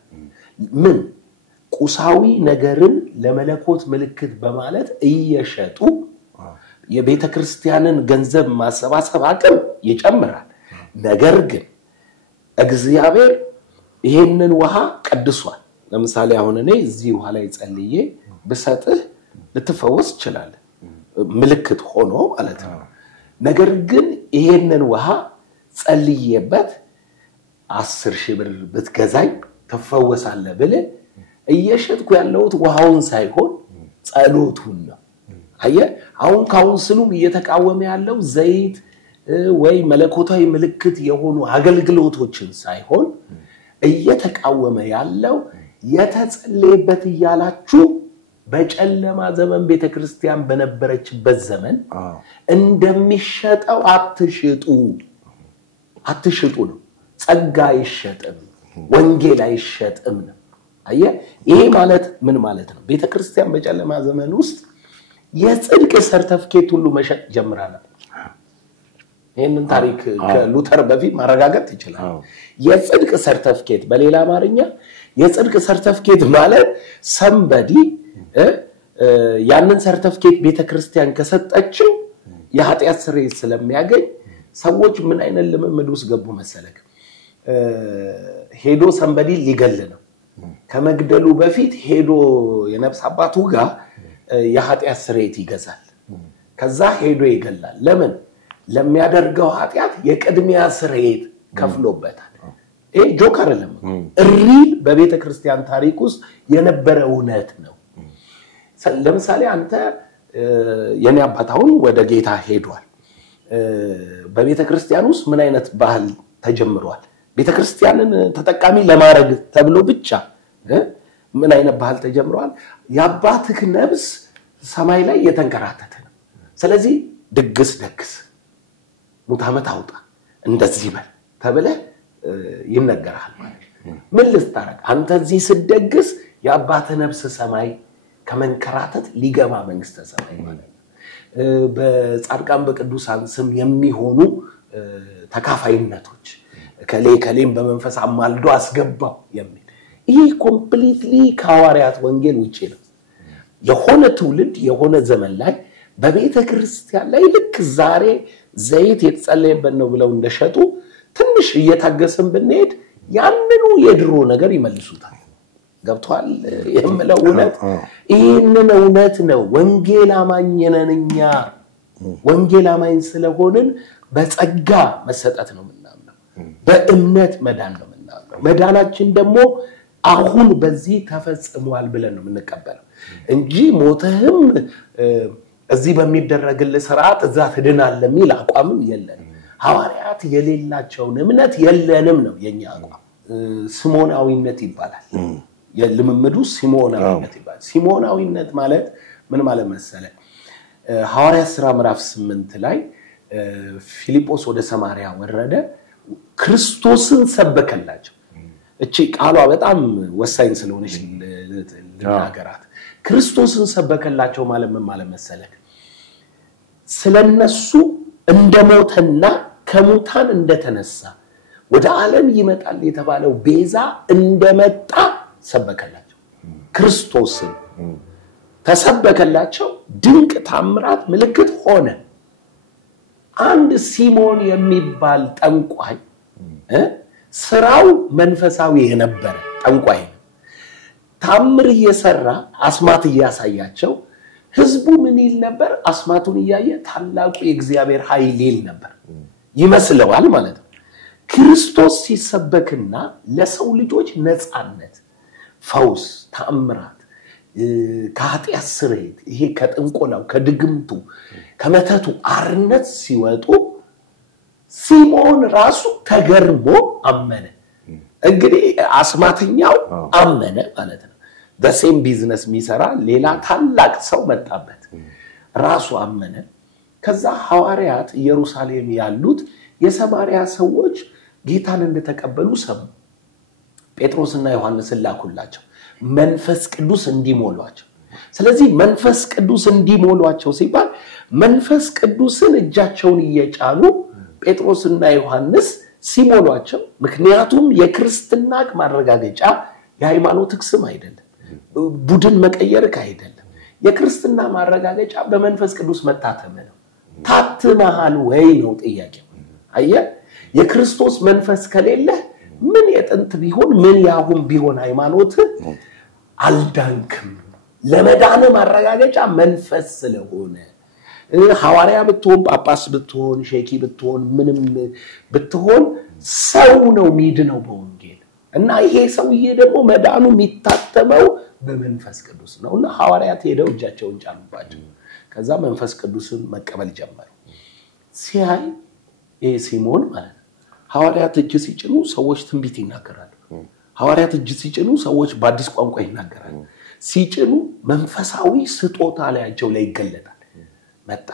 ምን ቁሳዊ ነገርን ለመለኮት ምልክት በማለት እየሸጡ የቤተክርስቲያንን ገንዘብ ማሰባሰብ አቅም ይጨምራል ነገር ግን እግዚአብሔር ይሄንን ውሃ ቀድሷል ለምሳሌ አሁን እኔ እዚህ ውሃ ላይ ጸልዬ በሰጥህ ልትፈወስ ይችላል ምልክት ሆኖ ማለት ነው ነገር ግን ይሄንን ውሃ ጸልዬበት 10,000 ብር ብትገዛኝ ተፈወሳለህ ብለ እየሸጥኩ ያለውት ውሃውን ሳይሆን ጸሎቱን ነው አየ አሁን ካውንስሉም እየተቃወመ ያለው ዘይት ወይ መለኮታዊ ምልክት የሆኑ አገልግሎቶችን ሳይሆን እየተቃወመ ያለው የተጸለየበት ይያላችሁ በጨለማ ዘመን ቤተክርስቲያን በነበረችበት ዘመን እንደሚሸጠው አትሽጡ ነው ጸጋ ይሸጥም ወንጌል አይሸጥም ነው አየ ይሄ ማለት ምን ማለት ነው ቤተክርስቲያን በጨለማ ዘመን ውስጥ የጽድቅ ሰርተፊኬት ሁሉ መሸጥ ጀምራለች ይሄንን ታሪክ ከሉተር በፊት ማረጋገጥ ይችላል የጽድቅ ሰርተፊኬት በሌላ አማርኛ የጽድቅ ሰርተፊኬት ማለት somebody ያንን ሰርተፊኬት ቤተክርስቲያን ከሰጠችው የኃጢአት ስርየት ስለሚያገኝ ሰዎች ምን አይነት ልምምድ ውስጥ ገቡ መሰለክ ሄዶ somebody ሊገል ነው ከመግደሉ በፊት ሄዶ የነፍስ አባቱ ጋር የኃጢአት ስርየት ይገዛል ከዛ ሄዶ ይገላል ለምን ለሚያደርገው ኃጢአት የቅድሚያ ስርየት ከፍሎበታል ይሄ ጆክ አይደለም ሪል በቤተክርስቲያን ታሪክ ውስጥ የነበረ እውነት ነው ለምሳሌ አንተ የኔ አባታውን ወደ ጌታ ሄዷል በቤተክርስቲያን ውስጥ ምን አይነት ባህል ተጀምሯል ቤተክርስቲያንን ተጠቃሚ ለማድረግ ተብሎ ብቻ ምን አይነት ባህል ተጀምሯል ያባትህ ነብስ ሰማይ ላይ የተንከራተተ ነው ስለዚህ ድግስ ሙት ዓመት አውጣ እንደዚህ በል ተብለ ይነገራል ማለት ምን ልስታረቅ አንተ እዚህ ስደግስ ያባትህ ነብስ ሰማይ ከመንከራተት ሊገባ መንግስተ ሰማይ ማለት በጻድቃን በቅዱሳን ስም የሚሆኑ ተካፋይነቶች ከሌም በመንፈስ አማልዶ አስገባው የሚል ይሄ ኮምፕሊትሊ ከሐዋርያት ወንጌል ውጪ ነው የሆነ ትውልድ የሆነ ዘመን ላይ በቤተክርስቲያን ላይ ልክ ዛሬ ዘይት የተጸለየበት ነው ብለው እንደሸጡ ትንሽ እየታገሰን ብንሄድ ያንኑ የድሮ ነገር ይመልሱታል ገብቷል የምለው እውነት ይሄንን እውነት ነው ወንጌል አማኝነንኛ ወንጌል አማኝ ስለሆንን በጸጋ መሰጠት ነው ምናምነው በእምነት መዳን ነው ምናምነው መዳናችን ደግሞ አሁን በዚህ ተፈጽሟል ብለን ነው የምንቀበለው እንጂ ሞተህም እዚህ በሚደረግልህ ሥርዓት እዛ ትድናለህ የሚል አቋምም የለንም ሐዋርያት የሌላቸው እምነት የለንም ነው የኛ አቋም ሲሞናዊነት ይባላል የልምምዱ ሲሞናዊነት ይባላል ሲሞናዊነት ማለት ምን ማለት መሰለ ሐዋርያት ሥራ ምዕራፍ 8 ላይ ፊልጶስ ወደ ሰማርያ ወረደ ክርስቶስን ሰበከላቸው እቺ ቃሏ በጣም ወሳኝ ስለሆነች ለናገራት ክርስቶስን ሰበከላቸው ማለት ምን ማለት መሰለ ስለነሱ እንደሞተና ከሙታን እንደተነሳ ወደ ዓለም ይመጣል የተባለው ቤዛ እንደመጣ ሰበከላቸው ክርስቶስን ተሰበከላቸው ድንቅ ታምራት ምልክት ሆነ አንድ ሲሞን የሚባል ጠንቋይ ስራው መንፈሳዊ የነበረ ጠንቋይ ታምር እየሰራ አስማት እያሳያቸው ህዝቡ ምን ይል ነበር አስማቱን እያየ ታላቁ የእግዚአብሔር ኃይል ይል ነበር ይመስለዋል ማለት ነው ክርስቶስ ሲሰበክና ለሰው ልጆች ነፃነት ፈውስ ታምራት ከኃጢአት ስርየት ይሄ ከጥንቆላው ከድግምቱ ከመተቱ አርነት ሲወጡ ሲሞን ራሱ ተገርሞ አመነ እንግዲህ አስማተኛው አመነ ማለት ነው በሴም ቢዝነስ የሚሰራ ሌላ ታላቅ ሰው መጣበት ራሱ አመነ ከዛ ሐዋርያት ኢየሩሳሌም ያሉት የሰማርያ ሰዎች ጌታን እንደተቀበሉ ሰሙ ጴጥሮስና ዮሐንስ ላኩላቸው መንፈስ ቅዱስ እንዲሞሏቸው ስለዚህ መንፈስ ቅዱስ እንዲሞሏቸው ሲባል መንፈስ ቅዱስን እጃቸውን እየጫኑ ጴጥሮስና ዮሐንስ ሲሞሏቸው ምክንያቱም የክርስትና ማረጋገጫ የሃይማኖት ስም አይደለም ቡድን መቀየር አይደለም የክርስትና ማረጋገጫ በመንፈስ ቅዱስ መታተም ነው ታትመሃል ወይ ነው ጥያቄው አየ የክርስቶስ መንፈስ ከሌለ ምን የጥንት ቢሆን ምን ያሁን ቢሆን ሃይማኖት አልዳንክም ለመዳን ማረጋገጫ መንፈስ ስለሆነ ሐዋርያ ብትሆን ጳጳስ ብትሆን ሼኪ ብትሆን ምንም ብትሆን ሰው ነው ሚድነው በወንጌል እና ይሄ ሰውዬ ደግሞ መዳኑ የሚታተመው በመንፈስ ቅዱስ ነውና ሐዋርያት ሄደው እጃቸውን ጫኑባቸው ከዛ መንፈስ ቅዱስን መቀበል ጀመሩ ሲያይ ይሄ ሲሞን ማለት ሐዋርያት እጅ ሲጭኑ ሰዎች ትንቢት ይናገራሉ ሐዋርያት እጅ ሲጭኑ ሰዎች በአዲስ ቋንቋ ይናገራሉ ሲጭኑ መንፈሳዊ ስጦታ ላያቸው ላይ ይገለጣል መጣ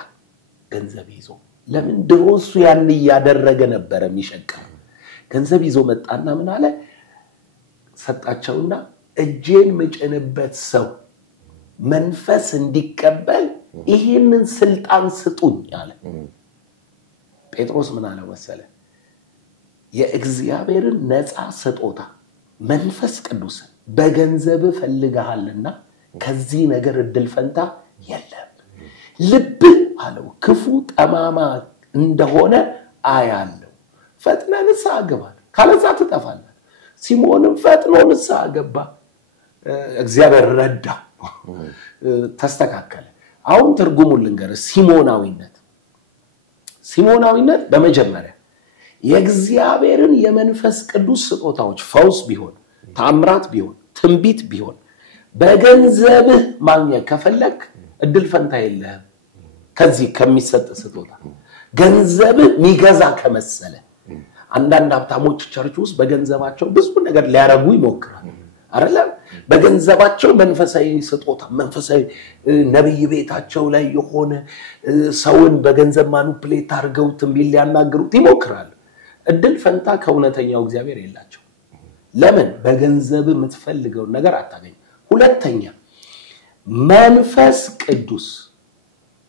ገንዘብ ይዞ ለምን ድሮሱ ያን ያደረገ ነበር የሚሸቀው ገንዘብ ይዞ መጣና ምን አለ ሰጣቸውና እጄን መጨነበት ሰው መንፈስ እንዲቀበል ይሄንን ስልጣን ስጡኝ አለ ጴጥሮስ ምን አለ መሰለ የእግዚአብሔርን ነፃ ስጦታ መንፈስ ቅዱስ በገንዘብ ፈልገሃልና ከዚህ ነገር እድል ፈንታ የለም ልብ አለው ክፉ ጠማማ እንደሆነ አያለው ፈጥነን ንስሐ ግባ ካለዛ ትጠፋለህ ሲሞንም ፈጥኖ ንስሐ ገባ እግዚአብሔር ረዳ ተስተካከለ አሁን ትርጉሙን ልንገር ሲሞናዊነት በመጀመሪያ የእግዚአብሔርን የመንፈስ ቅዱስ ስጦታዎች ፈውስ ቢሆን ታምራት ቢሆን ትንቢት ቢሆን በገንዘብህ ማግኘት ከፈለክ እድል ፈንታ የለህም ከዚህ ከሚሰጥ ስጦታ ገንዘብህ ሚገዛ ከመሰለ አንዳንድ ሀብታሞች ቸርች ውስጥ በገንዘባቸው ብዙ ነገር ሊያረጉ ይሞክራሉ አይደለም በገንዘባቸው መንፈሳዊ ስጦታ መንፈሳዊ ነብይ ቤታቸው ላይ የሆነ ሰውን በገንዘብ ማኑፕሌት አድርገው ትንቢት ሊያናገሩት ይሞክራሉ እድል ፈንታ ከእውነተኛው እግዚአብሔር የላቸው ለምን በገንዘብ የምትፈልገው ነገር አታገኝ ሁለተኛ መንፈስ ቅዱስ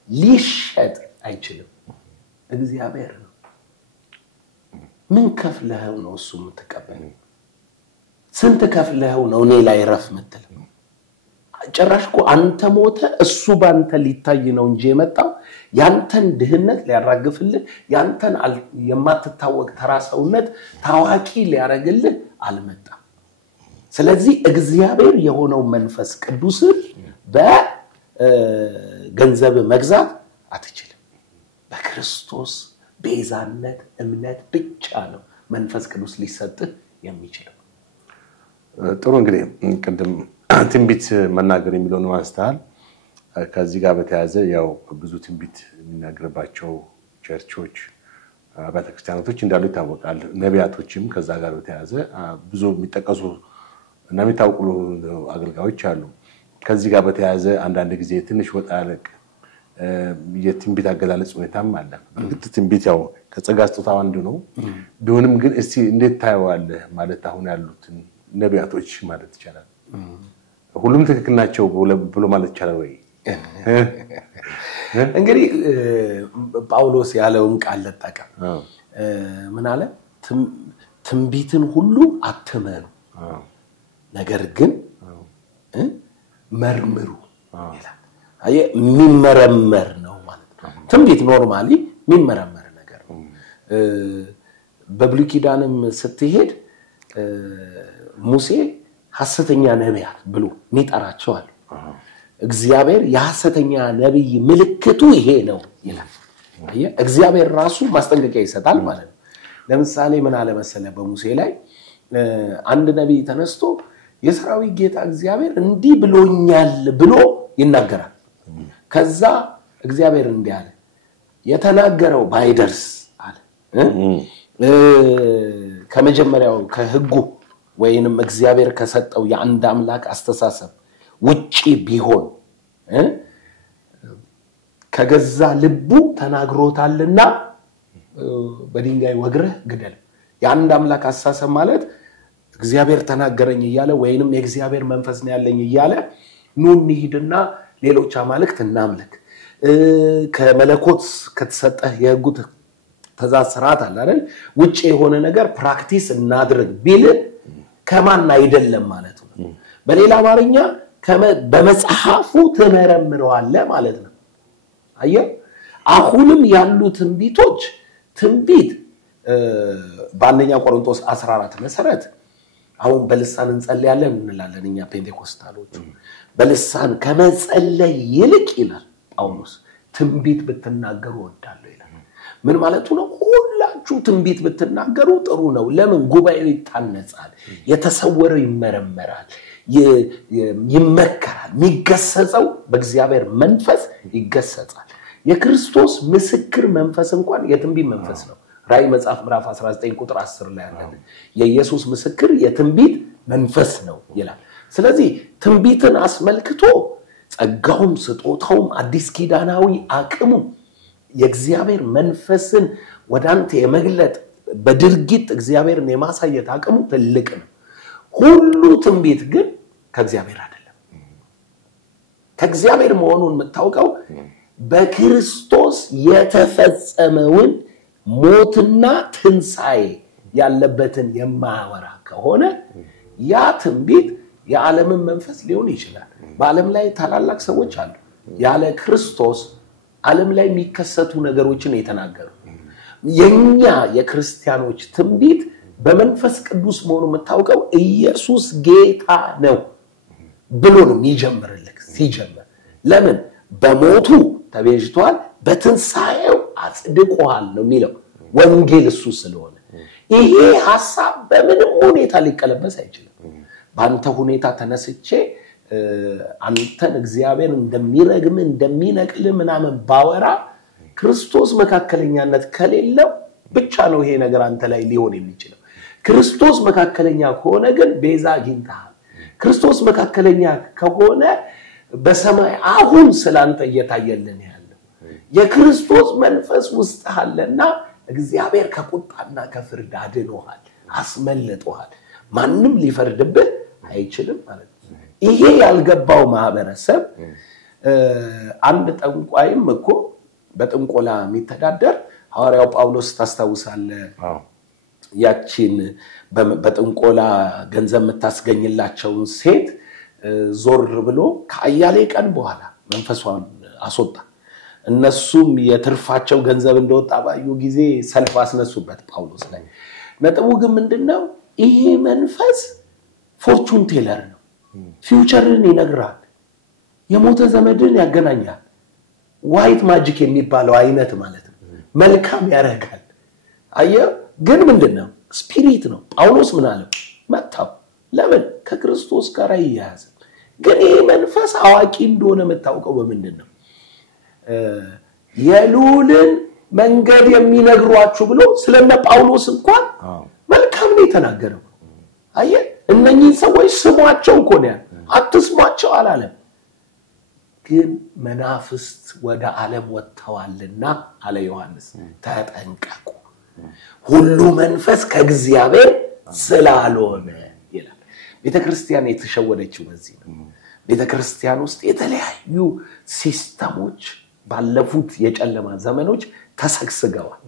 ሊሸጥ አይችልም እግዚአብሔር ነው ምን ከፍለኸው ነው እሱ የምትቀበለው ስንት ከፍለኸው ነው እኔ ላይ ረፍ ምትል ጭራሽኮ አንተ ሞተ እሱ ባንተ ሊታይ ነው እንጂ የመጣው ያንተን ድህነት ሊያራግፍልህ ያንተን የማትታወቅ ተራሰውነት ታዋቂ ሊያረግልህ አልመጣም ስለዚህ እግዚአብሔር የሆነው መንፈስ ቅዱስ በገንዘብ መግዛት አትችልም በክርስቶስ ቤዛነት እምነት ብቻ ነው መንፈስ ቅዱስ ሊሰጥህ የሚችለው ጥሩ እንግዲህ ቅድም ትንቢት መናገር የሚለው ነው አንስተሃል ከዚህ ጋር በተያያዘ ያው ብዙ ትንቢት የሚናገርባቸው ቸርቾች ቤተክርስቲያኖች እንዳሉ ይታወቃል ነቢያቶችም ከዛ ጋር በተያያዘ ብዙ የሚጠቀሱ እና የሚታወቁ አገልጋዮች አሉ ከዚህ ጋር በተያያዘ አንዳንድ ጊዜ ትንሽ ወጣ ያለቅ የትንቢት አገላለጽ ሁኔታም አለ በእርግጥ ትንቢት ያው ከጸጋ ስጦታው አንዱ ነው ቢሆንም ግን እስቲ እንዴት ታየዋለህ ማለት አሁን ያሉትን ነቢያቶች ማለት ይቻላል ሁሉም ትክክል ናቸው ብሎ ማለት ይቻላል ወይ እንግዲህ ጳውሎስ ያለውን ቃል ለጠቀም ምን አለ ትንቢትን ሁሉ አትመኑ ነገር ግን መርምሩ ይላል የሚመረመር ነው ማለት ነው ትንቢት ኖርማሊ የሚመረመር ነገር ነው በብሉይ ኪዳንም ስትሄድ ሙሴ ሐሰተኛ ነቢያት ብሎ የሚጠራቸው አሉ እግዚአብሔር የሐሰተኛ ነብይ ምልክቱ ይሄ ነው ይላል እግዚአብሔር ራሱ ማስጠንቀቂያ ይሰጣል ማለት ነው ለምሳሌ ምን አለ መሰለ በሙሴ ላይ አንድ ነብይ ተነስቶ የሰራዊት ጌታ እግዚአብሔር እንዲህ ብሎኛል ብሎ ይናገራል ከዛ እግዚአብሔር እንዲህ አለ የተናገረው ባይደርስ አለ ከመጀመሪያው ከሕጉ ወይንም እግዚአብሔር ከሰጠው የአንድ አምላክ አስተሳሰብ ውጪ ቢሆን ከገዛ ልቡ ተናግሮታልና በድንጋይ ወግረህ ግደል የአንድ አምላክ አስተሳሰብ ማለት እግዚአብሔር ተናገረኝ ይያለ ወይንም የእግዚአብሔር መንፈስ ነው ያለኝ ይያለ ኑ እንሂድና ሌሎች አማልክት እናምልክ ከመለኮት ከተሰጠህ የሕጉ ተዛዝ ስርዓት አለ አይደል ውጪ የሆነ ነገር ፕራክቲስ እናድርግ ቢል ከማን አይደለም ማለት ነው በሌላ አማርኛ በመጽሐፉ ተመረምረዋል ማለት ነው አየ አሁንም ያሉ ትንቢቶች ትንቢት በአንደኛ ቆሮንቶስ 14 መሰረት አሁን በልሳን እንጸልያለን እንላለን እኛ ፔንቴኮስታሎች በልሳን ከመጸለይ ይልቅ ይላል ጳውሎስ ትንቢት ብትናገሩ ወዳለው ይላል ምን ማለቱ ነው ሁላችሁ ትንቢት ብትናገሩ ጥሩ ነው ለምን ጉባኤው ይታነጻል የተሰወረው ይመረመራል ይመከራል የሚገሰጸው በእግዚአብሔር መንፈስ ይገሰጻል የክርስቶስ ምስክር መንፈስ እንኳን የትንቢት መንፈስ ነው ራእይ መጽሐፍ ምዕራፍ 19 ቁጥር 10 ላይ ያለ የኢየሱስ ምስክር የትንቢት መንፈስ ነው ይላል ስለዚህ ትንቢትን አስመልክቶ ጸጋውም ስጦታውም አዲስ ኪዳናዊ አቅሙ የእግዚአብሔር መንፈስን ወዳንተ የመግለጥ በድርጊት እግዚአብሔርን የማሳየት አቅሙ ትልቅ ነው ሁሉ ትንቢት ግን ከእግዚአብሔር አይደለም ከእግዚአብሔር መሆኑን የምታውቀው በክርስቶስ የተፈጸመውን ሞትና ትንሳኤ ያለበትን የማያወራ ከሆነ ያ ትንቢት የዓለምን መንፈስ ሊሆን ይችላል በዓለም ላይ ታላላቅ ሰዎች አሉ ያለ ክርስቶስ ዓለም ላይ የሚከሰቱ ነገሮችን የተናገሩ የኛ የክርስቲያኖች ትንቢት በመንፈስ ቅዱስ መሆኑን የምታውቀው ኢየሱስ ጌታ ነው ብሎ ነው የሚጀምርልክ ሲጀምር ለምን በሞቱ ተቤዥቷል በትንሳኤው አጽድቆሃል ነው የሚለው ወንጌል እሱ ስለሆነ ይሄ ሐሳብ በምንም ሁኔታ ሊቀለበስ አይችልም ባንተ ሁኔታ ተነስቼ አንተን እግዚአብሔር እንደሚረግም እንደሚነቅል ምናምን ባወራ ክርስቶስ መካከለኛነት ከሌለው ብቻ ነው ይሄ ነገር አንተ ላይ ሊሆን የሚችለው ክርስቶስ መካከለኛ ከሆነ ግን ቤዛ አግኝተሃል ክርስቶስ መካከለኛ ከሆነ በሰማይ አሁን ስላንተ እየታየልን ያለው የክርስቶስ መንፈስ ውስጥ አለና እግዚአብሔር ከቁጣና ከፍርድ አድኖሃል አስመልጦሃል ማንንም ሊፈርድብህ አይችልም ማለት ነው ይሄ ያልገባው ማህበረሰብ አንድ ጠንቋይም እኮ በጥንቆላ የሚተዳደር ሐዋርያው ጳውሎስ ታስታውሳለህ ያቺን በጥንቆላ ገንዘብ የምታስገኝላቸውን ሴት ዞር ብሎ ከአያሌ ቀን በኋላ መንፈሷን አስወጣ እነሱም የትርፋቸው ገንዘብ እንደወጣ ባዩ ጊዜ ሰልፍ አስነሱበት ጳውሎስ ላይ ነጥቡ ግን ምንድነው ይሄ መንፈስ ፎርቹን ቴለር ነው ፊውቸርን ይነግራል የሞተ ዘመድን ያገናኛል ዋይት ማጂክ የሚባለው አይነት ማለት ነው መልካም ያረጋል አየ ግን ምንድነው ስፒሪት ነው ጳውሎስ ምን አለ መጣው ለምን ከክርስቶስ ጋር ይያዝ ግን ይሄ መንፈስ አዋቂ እንደሆነ መታወቀው በምንድነው የሉልን መንገድ የሚነግሯችሁ ብሎ ስለነ ጳውሎስ እንኳን መልካም ነው የተናገረው አየ እነኚህ ሰዎች ስሟቸው እኮ ነው አትስሟቸው አላለም ግን መናፍስት ወደ ዓለም ወጥተዋልና አለ ዮሐንስ ተጠንቀቁ ሁሉ መንፈስ ከእግዚአብሔር ስላልሆነ ይላል ቤተክርስቲያን የተሸወደችው በዚህ ነው ቤተክርስቲያን ውስጥ የተለያዩ ሲስተሞች ባለፉት የጨለማ ዘመኖች ተሰግስገዋል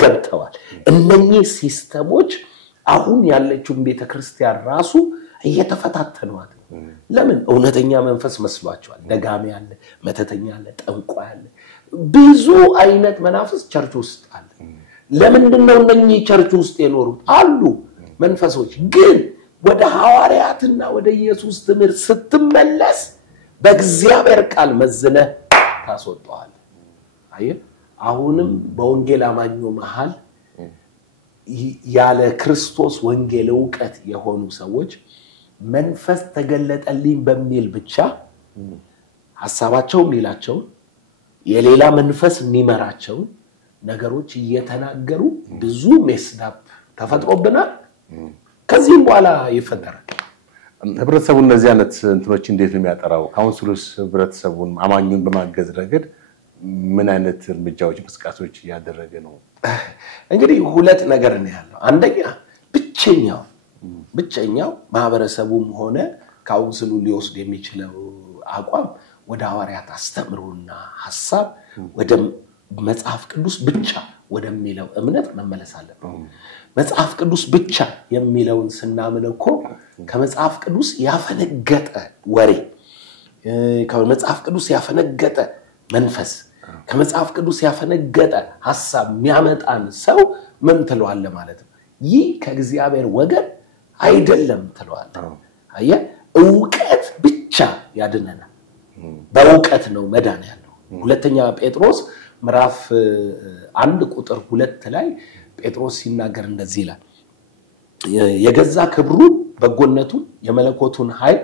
ገብተዋል እነኚህ ሲስተሞች አሁን ያለችው ቤተክርስቲያን ራሱ እየተፈታተኗት ለምን እውነተኛ መንፈስ መስሏቸዋል ደጋሚ ያለ መተተኛ ያለ ጠንቋይ ያለ ብዙ አይነት መናፍስ ቸርች ውስጥ አለ ለምንድነው እነኚህ ቸርች ውስጥ የኖሩት አሉ መንፈሶች ግን ወደ ሐዋርያትና ወደ ኢየሱስ ትምህርት ስትመለስ በእግዚአብሔር ቃል መዝነ ታስወጣዋል አየ አሁንም በወንጌል አማኙ መሃል ያለ ክርስቶስ ወንጌል ዕውቀት የሆኑ ሰዎች መንፈስ ተገለጠልኝ በሚል ብቻ ሐሳባቸው ሊላቸው የሌላ መንፈስ የሚመራቸው ነገሮች እየተናገሩ ብዙ ሜስዳፕ ተፈጥሮብናል ከዚህም በኋላ ይፈጠራል ህብረተሰቡ እነዚህ አይነት እንትኖች እንዴት ነው የሚያጠራው ካውንስሉስ ህብረተሰቡን አማኙን በማገዝ ረገድ ምን አይነት እርምጃዎች እንቅስቃሴዎች ያደረገ ነው እንግዲህ ሁለት ነገር ነው ያለው አንደኛ ብቸኛው ማህበረሰቡም ሆነ ካውንስሉ ሊወስድ የሚችለው አቋም ወደ ሐዋርያት አስተምሮና ሐሳብ ወደ መጽሐፍ ቅዱስ ብቻ ወደሚለው እምነት መመለስ አለበት መጽሐፍ ቅዱስ ብቻ የሚለውን ስናምን እኮ ከመጽሐፍ ቅዱስ ያፈነገጠ ወሬ ከመጽሐፍ ቅዱስ ያፈነገጠ መንፈስ ከመጽሐፍ ቅዱስ ያፈነገጠ ሐሳብ የሚያመጣን ሰው ምን ትለዋለ ማለት ነው ይህ ከእግዚአብሔር ወገን አይደለም ትለዋለ አየ ዕውቀት ብቻ ያድነናል በዕውቀት ነው መዳን ያለው ሁለተኛ ጴጥሮስ ምዕራፍ 1 ቁጥር 2 ላይ ጴጥሮስ ሲናገር እንደዚህ ይላል የገዛ ክብሩ በጎነቱ የመለኮቱን ኃይል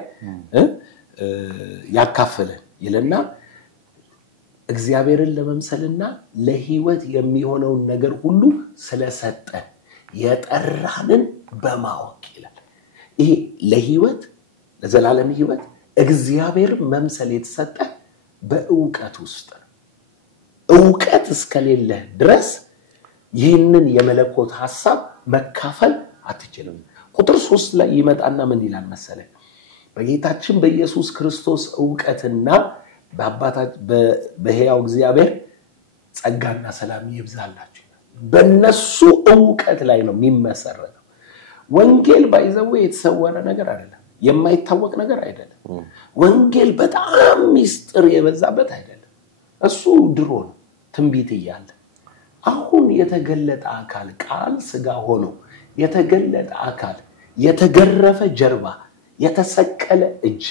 ያካፈለን ይለና እግዚአብሔርን ለመምሰልና ለህይወት የሚሆነው ነገር ሁሉ ስለሰጠን የጠራንን በማወቅ ይላል ይሄ ለህይወት ለዘላለም ህይወት እግዚአብሔር መምሰል የተሰጠ በዕውቀት ውስጥ ዕውቀት እስከሌለ ድረስ ይህንን የመለኮት ሐሳብ መካፈል አትችልም ቁጥር 3 ላይ ይመጣና ምን ይላል መሰለ በጌታችን በኢየሱስ ክርስቶስ ዕውቀትና በሕያው እግዚአብሔር ጸጋና ሰላም ይብዛላችሁ በእነሱ ዕውቀት ላይ ነው የሚመሰረተው ወንጌል ባይዘው የተሰወረ ነገር አይደለም የማይታወቅ ነገር አይደለም ወንጌል በጣም ሚስጥር የበዛበት አይደለም እሱ ድሮ ነው ትንቢት ይያለ አሁን የተገለጠ አካል ቃል ስጋ ሆኖ የተገለጠ አካል የተገረፈ ጀርባ የተሰቀለ እጅ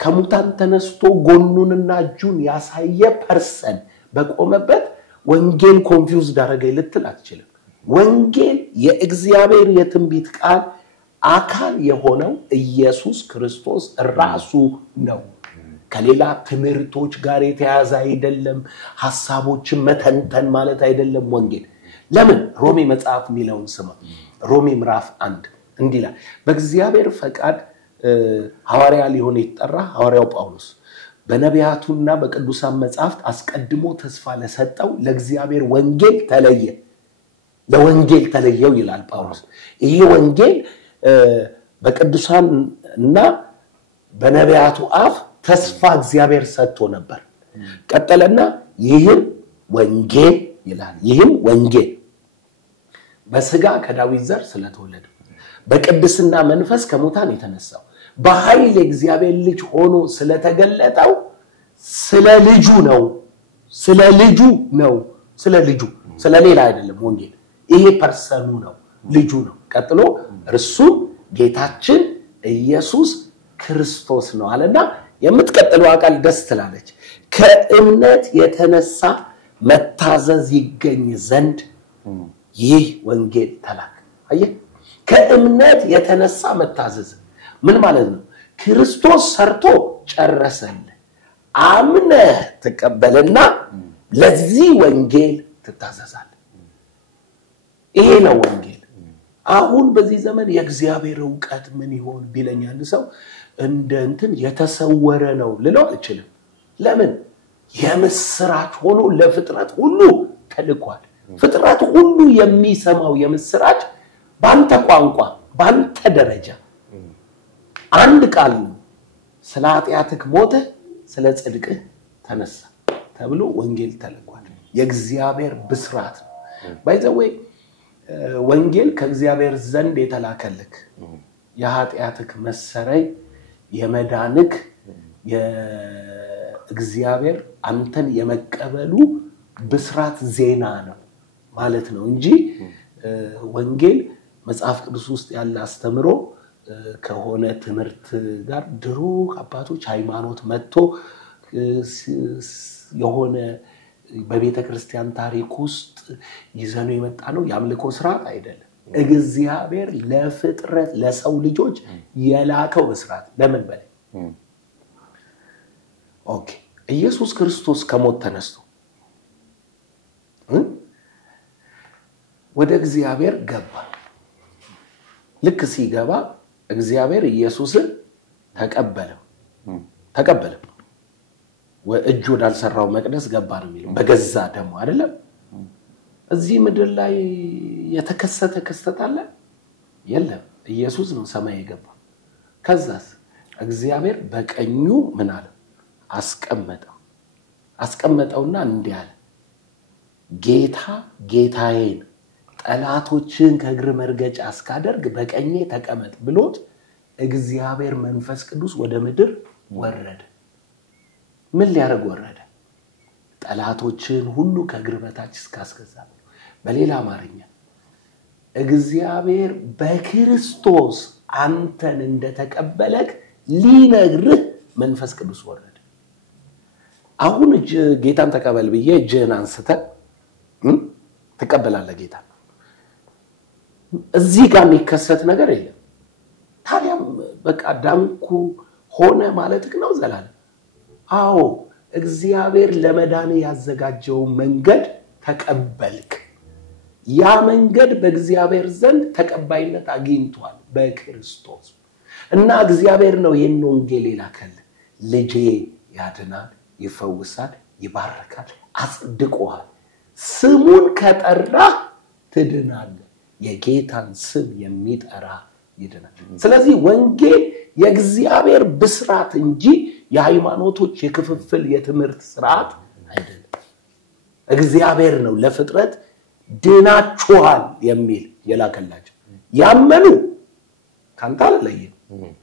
ከሙታን ተነስቶ ጎኑንና እጁን ያሳየ ፐርሰን በቆመበት ወንጌል ኮንፊውዝ ዳረገኝ ልትል አትችልም ወንጌል የእግዚአብሔር የትንቢት ቃል አካል የሆነው ኢየሱስ ክርስቶስ ራሱ ነው ከሌላ ትምህርቶች ጋር የተያዘ አይደለም ሐሳቦችን መተንተን ማለት አይደለም ወንጌል ለምን ሮሜ መጽሐፍ ሚለውን ስማ ሮሜ ምዕራፍ 1 እንዲላ በእግዚአብሔር ፈቃድ ሐዋርያ ሊሆን የተጠራ ሐዋርያው ጳውሎስ በነቢያቱና በቅዱሳን መጻሕፍት አስቀድሞ ተስፋ ለሰጠው ለእግዚአብሔር ወንጌል ተለየ ለወንጌል ተለየው ይላል ጳውሎስ ይሄ ወንጌል በቅዱሳንና በነቢያቱ አፍ ተስፋ እግዚአብሔር ሰጥቶ ነበር ቀጠለና ይህም ወንጌል ይላል ይህም ወንጌል በስጋ ከዳዊት ዘር ስለተወለደ በቅድስና መንፈስ ከሙታን የተነሳው በኃይል እግዚአብሔር ልጅ ሆኖ ስለተገለጠው ስለ ልጁ ስለሌላ አይደለም ወንጌል ይሄ ፐርሰኑ ነው ልጁ ነው ቀጥሎ እርሱ ጌታችን ኢየሱስ ክርስቶስ ነው አለና የምትቀጥለው ቃል ደስ ትላለች ከእምነት የተነሳ መታዘዝ ይገኝ ዘንድ ይህ ወንጌል ተላከ አየ ከእምነት የተነሳ መታዘዝ ምን ማለት ነው ክርስቶስ ሰርቶ ጨረሰል አምነ ተቀበልና ለዚህ ወንጌል ትታዘዛለህ ይሄ ነው ወንጌል አሁን በዚህ ዘመን የእግዚአብሔር ዕውቀት ምን ይሆን ቢለኛል ሰው እንደ እንትን የተሰወረ ነው ልለው አልችልም ለምን የምስራች ሆኖ ለፍጥረት ሁሉ ተልኳል ፍጥረት ሁሉ የሚሰማው የምስራች ባንተ ቋንቋ ባንተ ደረጃ አንድ ቃል ነው ስለ ኃጢአትህ ሞተ ስለ ጽድቅህ ተነሳ ተብሎ ወንጌል ተልኳል የእግዚአብሔር ብስራት ነው ባይ ዘ ዌይ ወንጌል ከእግዚአብሔር ዘንድ የተላከልክ የኃጢአትህ መሰረይ የመዳንክ የእግዚአብሔር አንተን የመቀበሉ ብስራት ዜና ነው ማለት ነው እንጂ ወንጌል መጽሐፍ ቅዱስ ውስጥ ያለ አስተምሮ ከሆነ ትምህርት ጋር ድሮ አባቶች ሃይማኖት መጥቶ የሆነ በቤተ ክርስቲያን ታሪክ ውስጥ ይዘኑ የመጣ ነው ያምልኮ ስርዓት አይደለም እግዚአብሔር ለፍጥረት ለሰው ልጆች የላከው ብስራት ለምን በለ ኦኬ ኢየሱስ ክርስቶስ ከሞት ተነስቶ ወደ እግዚአብሔር ገባ ልክ ሲገባ እግዚአብሔር ኢየሱስን ተቀበለ ወእጁ ወዳልሰራው መቅደስ ገባ ነው የሚለው በገዛ ደሙ አይደለም እዚህ ምድር ላይ የተከሰተ ክስተት አለ የለም ኢየሱስ ነው ሰማይ የገባ ከዛስ እግዚአብሔር በቀኙ ምን አለ አስቀመጠውና እንዲህ አለ ጌታ ጌታዬን ጠላቶችን ከእግር መርገጫ አስካደርግ በቀኜ ተቀመጥ ብሎት እግዚአብሔር መንፈስ ቅዱስ ወደ ምድር ወረደ ምን ሊያረግ ወረደ ጠላቶችን ሁሉ ከእግር በታች እስካስገዛ በሌላ አማርኛ እግዚአብሔር በክርስቶስ አንተን እንደተቀበለክ ሊነግርህ መንፈስ ቅዱስ ወረደ አሁን ጌታን ተቀበል ብዬ እጅህን አንስተ ተቀበላለህ ጌታ እዚህ ጋር የሚከሰት ነገር የለም ታዲያም በቃ ዳንኩ ሆነ ማለት ነው ዘላለም አዎ እግዚአብሔር ለመዳን ያዘጋጀው መንገድ ተቀበልክ ያ መንገድ በእግዚአብሔር ዘንድ ተቀባይነት አግኝቷል በክርስቶስ እና እግዚአብሔር ነው ይሄን ወንጌል ይላከል ልጄ ያድናል ይፈውሳል ይባርካል አጽድቆሃል ስሙን ከጠራ ትድናለህ የጌታን ስም የሚጠራ ይድናል ስለዚህ ወንጌል የእግዚአብሔር ብስራት እንጂ የሃይማኖቶች የክፍፍል የትምህርት ስርዓት አይደለም እግዚአብሔር ነው ለፍጥረት ድናችኋል የሚል የላከላቸው ያመኑ ካንተ አለለየ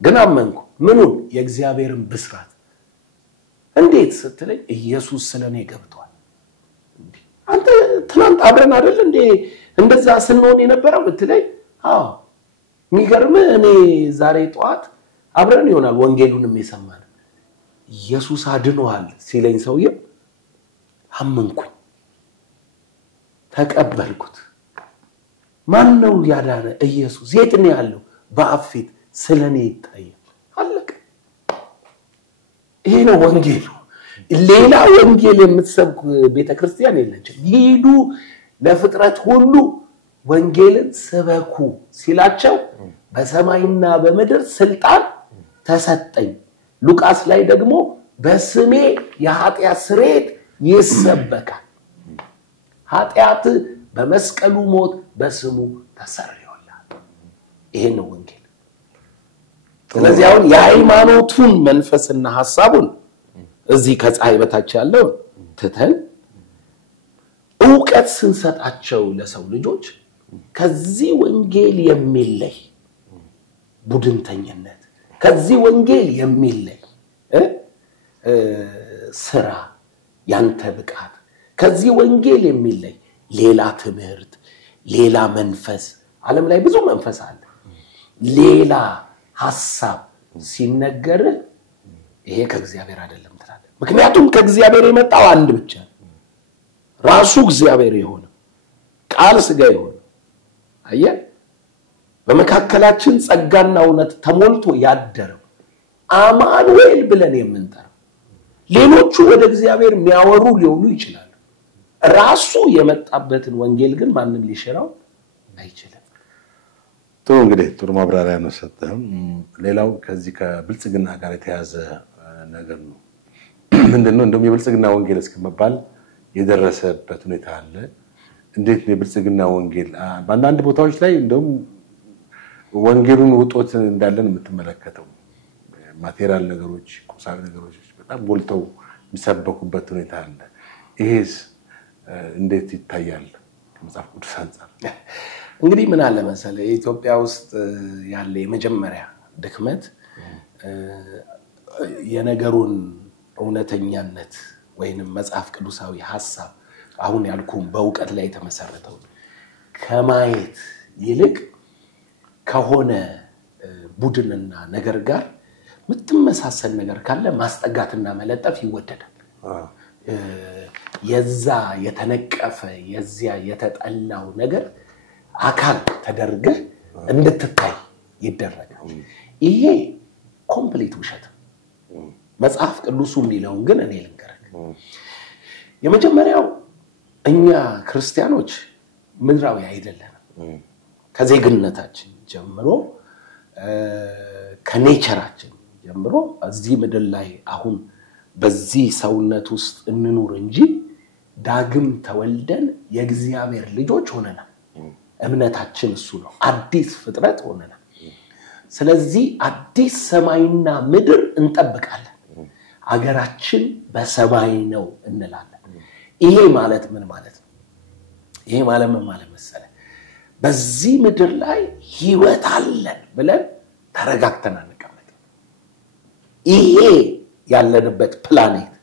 ግን አመንኩ ምኑን የእግዚአብሔርን ብስራት እንዴት ስትለኝ ኢየሱስ ስለኔ ገብቷል አንተ ትናንት አብረን አይደል እንዴ እንደዛ ስንሆን የነበረው ብትለኝ አዎ የሚገርም እኔ ዛሬ ጧት አብረን ይሆናል ወንጌሉንም የሰማን ኢየሱስ አድኗል ሲለኝ ሰውዬው አመንኩኝ ተቀበልኩት ማን ነው ያዳነ ኢየሱስ የት ነው ያለው በአፍት ስለኔ ይታያል አለቀ ይሄ ነው ወንጌሉ ሌላ ወንጌል የምትሰብክ ቤተክርስቲያን የለችም ይሄዱ ለፍጥረት ሁሉ ወንጌልን ስበኩ ሲላቸው በሰማይና በምድር ስልጣን ተሰጠኝ ሉቃስ ላይ ደግሞ በስሜ የኃጢአት ስርየት ይሰበካል ኃጢአት በመስቀሉ ሞት በስሙ ተሰረየዋል ይሄ ነው ወንጌል ስለዚህ አሁን የሃይማኖቱን መንፈስና ሐሳቡን እዚህ ከፀሐይ በታች ያለው ተተን ዕውቀት ስንሰጣቸው ለሰው ልጆች ከዚህ ወንጌል የሚለይ ቡድንተኝነት ከዚህ ወንጌል የሚለይ ስራ ያንተ ብቃት ከዚህ ወንጌል የሚለይ ሌላ ትምህርት ሌላ መንፈስ ዓለም ላይ ብዙ መንፈስ አለ ሌላ ሐሳብ ሲነገር ይሄ ከእግዚአብሔር አይደለም ትላለህ ምክንያቱም ከእግዚአብሔር የመጣው አንድ ብቻ ራሱ እግዚአብሔር የሆነ ቃል ሥጋ የሆነ አየህ በመካከላችን ጸጋና እውነት ተሞልቶ ያደረው አማኑኤል ብለን የምንጠራው ሌሎቹ ወደ እግዚአብሔር የሚያወሩ ሊሆኑ ይችላሉ ራሱ የመጣበትን ወንጌል ግን ማንም ሊሽራው አይችልም ጥሩ እንግዲህ ጥሩ ማብራሪያ ነው ሰጠህ ሌላው ከዚህ ከብልጽግና ጋር የተያዘ ነገር ነው ምንድነው እንደውም የብልጽግና ወንጌል እስከመባል የደረሰበት ሁኔታ አለ እንዴት ነው የብልጽግና ወንጌል በአንዳንድ ቦታዎች ላይ እንደውም ወንጌሉን ውጦት እንዳለን የምትመለከተው ማቴሪያል ነገሮች ቁሳዊ ነገሮች በጣም ጎልተው የሚሰበኩበት ሁኔታ አለ ይሄስ እንዴት ይታያል ከመጽሐፍ ቅዱስ አንፃር እንግዲህ ምን አለ መሰለህ ኢትዮጵያ ውስጥ ያለ የመጀመሪያ ድክመት የነገሩን እውነተኛነት ወይንም መጽሐፍ ቅዱሳዊ ሐሳብ አሁን ያልኩን በእውቀት ላይ የተመሰረተው ከማየት ይልቅ ከሆነ ቡድንና ነገር ጋር ምትመሳሰል ነገር ካለ ማስጠጋትና መለጠፍ ይወደዳል የዛ የተነቀፈ የዚያ የተጠላው ነገር አካል ተደርገ እንድትታይ ይደረጋል ይሄ ኮምፕሊት ውሸት መጽሐፍ ቅዱሱ የሚለውን ግን እኔ ልንገርህ የመጀመሪያው እኛ ክርስቲያኖች ምድራዊ አይደለንም ከዜግነታችን ጀምሮ ከኔቸራችን ጀምሮ እዚህ ምድር ላይ አሁን በዚህ ሰውነት ውስጥ እንኑር እንጂ ዳግም ተወልደን የእግዚአብሔር ልጆች ሆነናል እምነታችን እሱ ነው አዲስ ፍጥረት ሆነናል ስለዚህ አዲስ ሰማይና ምድር እንጠብቃለን አገራችን በሰማይ ነው እንላለን ይሄ ማለት ምን ማለት ነው ይሄ ማለት ምን ማለት መሰለህ በዚህ ምድር ላይ ህይወት አለን ብለን ተረጋግተን አንቀመጥ ይሄ ያለንበት ፕላኔት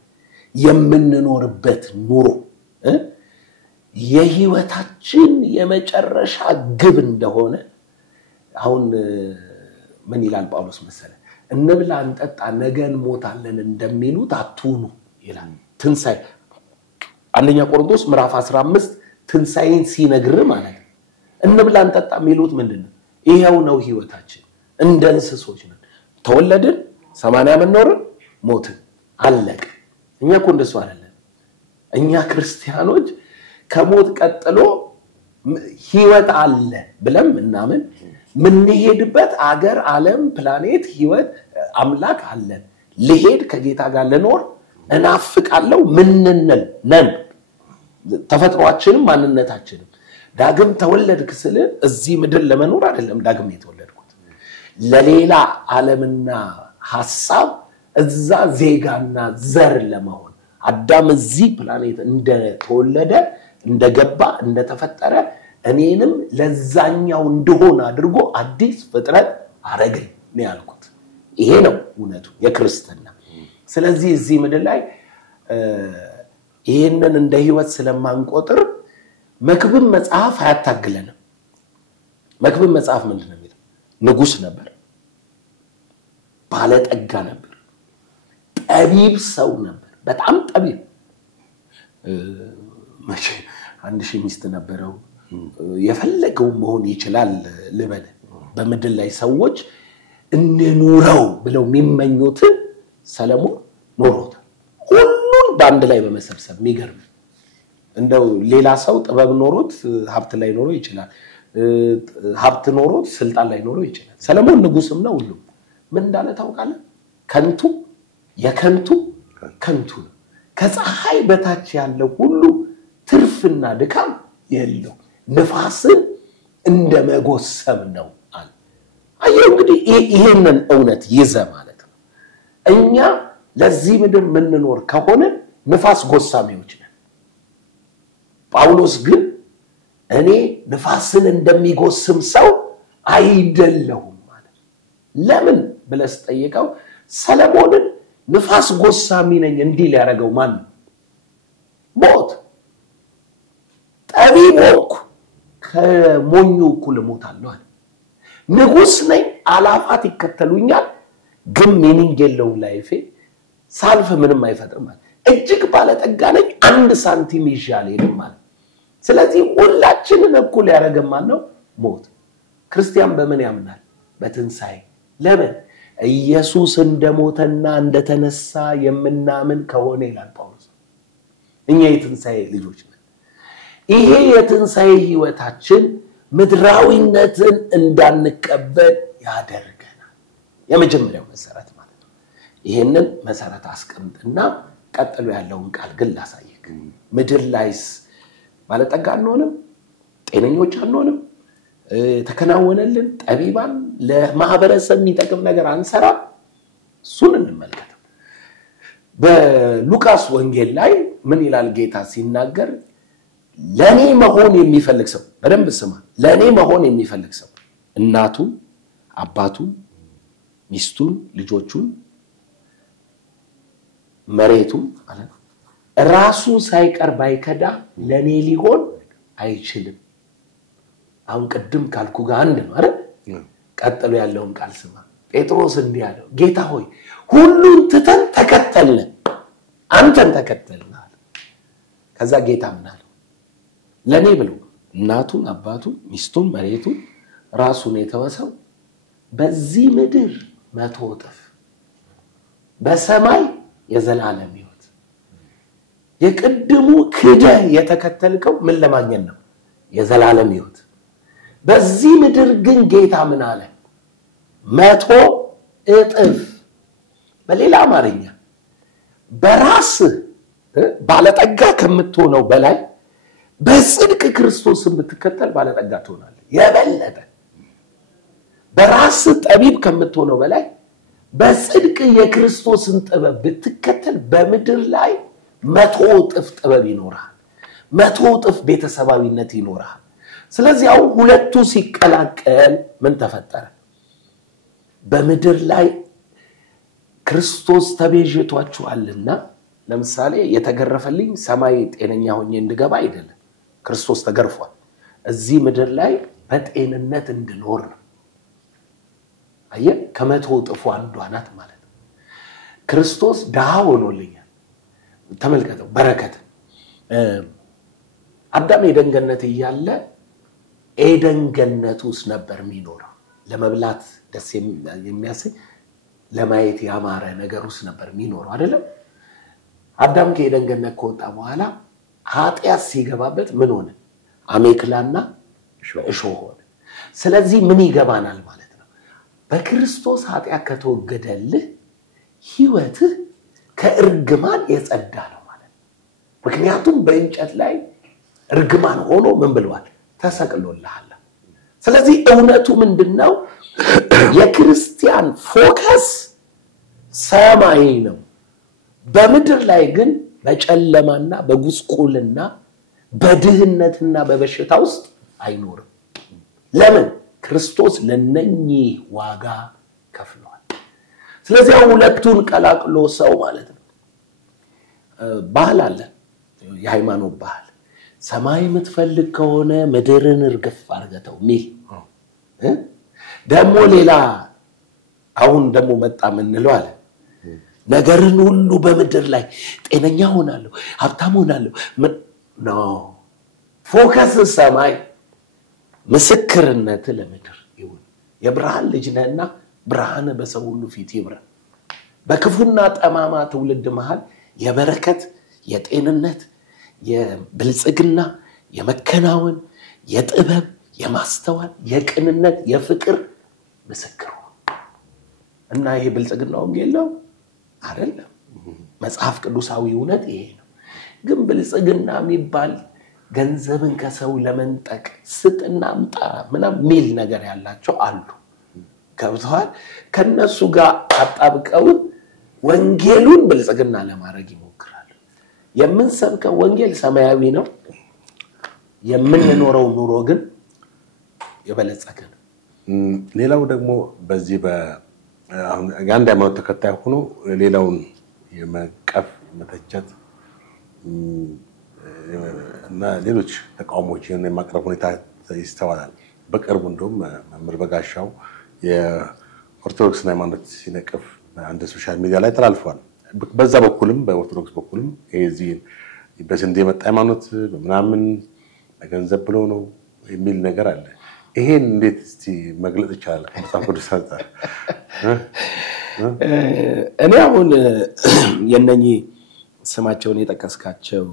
የምንኖርበት ኑሮ የህይወታችን የመጨረሻ ግብ እንደሆነ አሁን ምን ይላል ጳውሎስ መሰለህ እንብላ እንጠጣ ነገ እንሞታለን እንደሚሉት አትሁኑ ይላል ትንሣኤ አንደኛ ቆሮንቶስ ምዕራፍ 15 ትንሣኤን ሲነግር ማለት እንብላ እንጠጣ የሚሉት ምንድነው ይሄው ነው ህይወታችን እንደ እንስሶች ነን ተወለድን 80 ዓመት ኖርን ሞትን አለቀ እኛ እኮ እንደሱ አይደለም እኛ ክርስቲያኖች ከሞት ቀጥሎ ህይወት አለ ብለን እናምን ምን ሄድበት አገር ዓለም ፕላኔት ህይወት አምላክ አለን ለሄድ ከጌታ ጋር ለኖር እናፍቃለው ምንነን ነን ተፈጥሯችንም ማንነታችንም ዳግም ተወለድክ ስለ እዚህ ምድር ለመኖር አይደለም ዳግም የተወለድኩት ለሌላ ዓለምና ሐሳብ እዛ ዜጋና ዘር ለመሆን አዳም እዚህ ፕላኔት እንደተወለደ እንደገባ እንደተፈጠረ እኔንም ለዛኛው እንደሆነ አድርጎ አዲስ ፍጥረት አረገኝ ነው ያልኩት ይሄ ነው እውነቱ የክርስቲያና ስለዚህ እዚህ ምድር ላይ ይሄንን እንደ ህይወት ስለማንቆጥር መክብብ መጽሐፍ አያታግለንም መክብብ መጽሐፍ ምንድነው የሚለው ንጉስ ነበር ባለጠጋ ነበር ጠቢብ ሰው ነበር በጣም ጠቢብ ማሽ አንድ ሺህ ሚስት ነበረው የፈለገው መሆን ይችላል ልበል በመድል ላይ ሰዎች እንኑረው ብለው የሚመኙት ሰለሞን ኖሮት ሁሉን ባንድ ላይ በመሰብሰብ የሚገርም እንደው ሌላ ሰው ጥበብ ኖሮት ሀብት ላይ ኖሮ ይችላል ሀብት ኖሮት ስልጣን ላይ ኖሮ ይችላል ሰለሞን ንጉስም ነው ሁሉ ምን እንዳለ ታውቃለህ ከንቱ የከንቱ ከንቱ ነው ከፀሐይ በታች ያለው ሁሉ ትርፍና ድካም የለው ንፋስን እንደመጎሰም ነው አለ አየው እንግዲህ ይሄንን እውነት ይዘ ማለት ነው እኛ ለዚህ ምድር ምንኖር ከሆነ ንፋስ ጎሳሚዎች ነን ጳውሎስ ግን እኔ ንፋስን እንደሚጎስም ሰው አይደለሁም ማለት ለምን ብለስ ጠይቀው ሰለሞንን ንፋስ ጎሳሚ ነኝ እንዲህ ሊያረጋው ማን ሞት ጠቢብ ሆንኩ ከሞኙ እኩል ሞታለሁ አለ ንጉስ ነኝ አላፋት ይከተሉኛል ግን ሚኒንግ የለውም ላይፌ ሳልፍ ምንም አይፈጥርም ማለት እጅግ ባለጠጋ ነኝ 1 ሳንቲም ይሻል የለም ማለት ስለዚህ ሁላችንን እኩል ያረገማል ነው ሞት ክርስቲያን በምን ያምናል በትንሳኤ ለምን ኢየሱስ እንደሞተና እንደተነሳ የምናምን ከሆነ ይላል ጳውሎስ እኛ የትንሳኤ ልጆች ነን ይሄ የትንሳኤ ህይወታችን ምድራዊነትን እንዳንቀበል ያደርገናል የመጀመሪያው መሰረት ማለት ነው ይሄንን መሰረት አስቀምጥና ቀጥሎ ያለውን ቃል ግን ላሳየክ ምድር ላይስ ባለጠጋ አንሆንም ጤነኞች አንሆንም ተከናወነልን ጠቢባን ለማህበረሰብ የሚጠቅም ነገር አንሰራ እሱን እንመልከት በሉቃስ ወንጌል ላይ ምን ይላል ጌታ ሲናገር ለኔ መሆን የሚፈልግ ሰው በደንብ ስማ ለኔ መሆን የሚፈልግ ሰው እናቱን አባቱን ሚስቱን ልጆቹን መሬቱን ማለት ራሱ ሳይቀር ባይከዳ ለኔ ሊሆን አይችልም አሁን ቀድም ካልኩ ጋር አንድ ነው አይደል ቀጥሎ ያለውን ቃል ስማ ጴጥሮስ እንዲህ አለው ጌታ ሆይ ሁሉን ትተን ተከተልን አንተን ተከተልን ከዛ ጌታ ምን አለው ለኔ ብሎ እናቱን አባቱን ሚስቱን መሬቱን ራሱን የተወሰው በዚህ ምድር 100 እጥፍ በሰማይ የዘላለም ሕይወት የቅድሙ ክደ የተከተልከው ምን ለማግኘት ነው የዘላለም ሕይወት በዚህ ምድር ግን ጌታ ምን አለ 100 እጥፍ በሌላ አማርኛ በራስ ባለጠጋ ከምትሆነው በላይ በጽድቅ ክርስቶስን ብትከተል ባለጠጋ ትሆናለህ የበለጠ በራስ ጠቢብ ከምትሆነው በላይ በጽድቅ የክርስቶስን ጥበብ ብትከተል በምድር ላይ 100 እጥፍ ጥበብ ይኖራል 100 እጥፍ ቤተሰባዊነት ይኖራል ስለዚህ አሁን ሁለቱ ሲቀላቀል ምን ተፈጠረ በምድር ላይ ክርስቶስ ተቤዥቷቸዋልና ለምሳሌ የተገረፈልኝ ሰማይ ጤነኛ ሆኜ እንድገባ አይደለም ክርስቶስ ተገርፏል እዚህ ምድር ላይ በጤንነት እንድኖር ነው አየ ከመቶ ጥፉ አንዱ አናት ማለት ነው ክርስቶስ ዳሃ ሆኖልኛል ተመልከተው በረከት አዳም ኤደን ገነት ይያለ ኤደን ገነት ውስጥ ነበር የሚኖረው ለመብላት ደስ የሚያሰኝ ለማየት ያማረ ነገር ውስጥ ነበር የሚኖረው አይደለም አዳም ከኤደን ገነት ከወጣ በኋላ ኃጢያት ሲገባበት ምን ሆነ አሜክላና እሾህ ሆነ ስለዚህ ምን ይገባናል ማለት ነው በክርስቶስ ኃጢያት ከተወገደልህ ህይወትህ ከእርግማን የጸዳ ነው ማለት ምክንያቱም በእንጨት ላይ እርግማን ሆኖ ምን ብለዋል ተሰቅሎልሃል ስለዚህ እውነቱ ምንድነው የክርስቲያን ፎከስ ሰማይ ነው በምድር ላይ ግን በጨለማና በጉስቁልና በድህነትና በበሽታ ውስጥ አይኖርም ለምን ክርስቶስ ለነኚህ ዋጋ ከፍሏል ስለዚህ ሁለቱን ቀላቅሎ ሰው ማለት ነው ባህል አለ የሃይማኖት ባህል ሰማይ የምትፈልግ ከሆነ ምድርን እርግፍ አርገተው ሚል ደሞ ሌላ አሁን ደሞ መጣ ምንለው አለ ነገርን ሁሉ በምድር ላይ ጤነኛ ሆናለሁ ሀብታም ሆናለሁ ኖ ፎከስ ሰማይ ምስክርነት ለምድር ይሁን የብርሃን ልጅ ነህና ብርሃን በሰው ሁሉ ፊት ይብራ በክፉና ጠማማ ትውልድ መሃል የበረከት የጤንነት የብልጽግና የመከናወን የጥበብ የማስተዋል የቅንነት የፍቅር ምስክር እና ይሄ ብልጽግና ወንጌል ነው አይደለም መጽሐፍ ቅዱሳዊ እውነት ይሄ ነው ግን ብልጽግና የሚባል ገንዘብን ከሰው ለመንጠቅ ስጥና አምጣ ምናም ሚል ነገር ያላቸው አሉ ከብተዋል ከነሱ ጋር አጣብቀው ወንጌሉን ብልጽግና ለማድረግ ይሞክራሉ የምንሰብከው ወንጌል ሰማያዊ ነው የምንኖረው ኑሮ ግን የበለጸገ ነው ሌላው ደግሞ በዚህ አሁን ጋንዳ ሃይማኖት ተከታይ ሆኖ ሌላውን የመቀፍ መተቸት እና ሌሎች ተቃውሞችን የማቅረብ ሁኔታ ይስተዋላል በቅርቡ እንደውም መምህር በጋሻው የኦርቶዶክስ ሃይማኖት ሲነቅፍ አንድ ሶሻል ሚዲያ ላይ ተላልፏል በዛ በኩልም በኦርቶዶክስ በኩልም እዚህ በስንዴ መጣ ሃይማኖት ምናምን ገንዘብ ብሎ ነው የሚል ነገር አለ ይሄን እንዴት እስቲ መግለጽ ይቻላል መጽሐፍ ቅዱስ አንፃር እኔ አሁን የነኚ ስማቸውን የጠቀስካቸው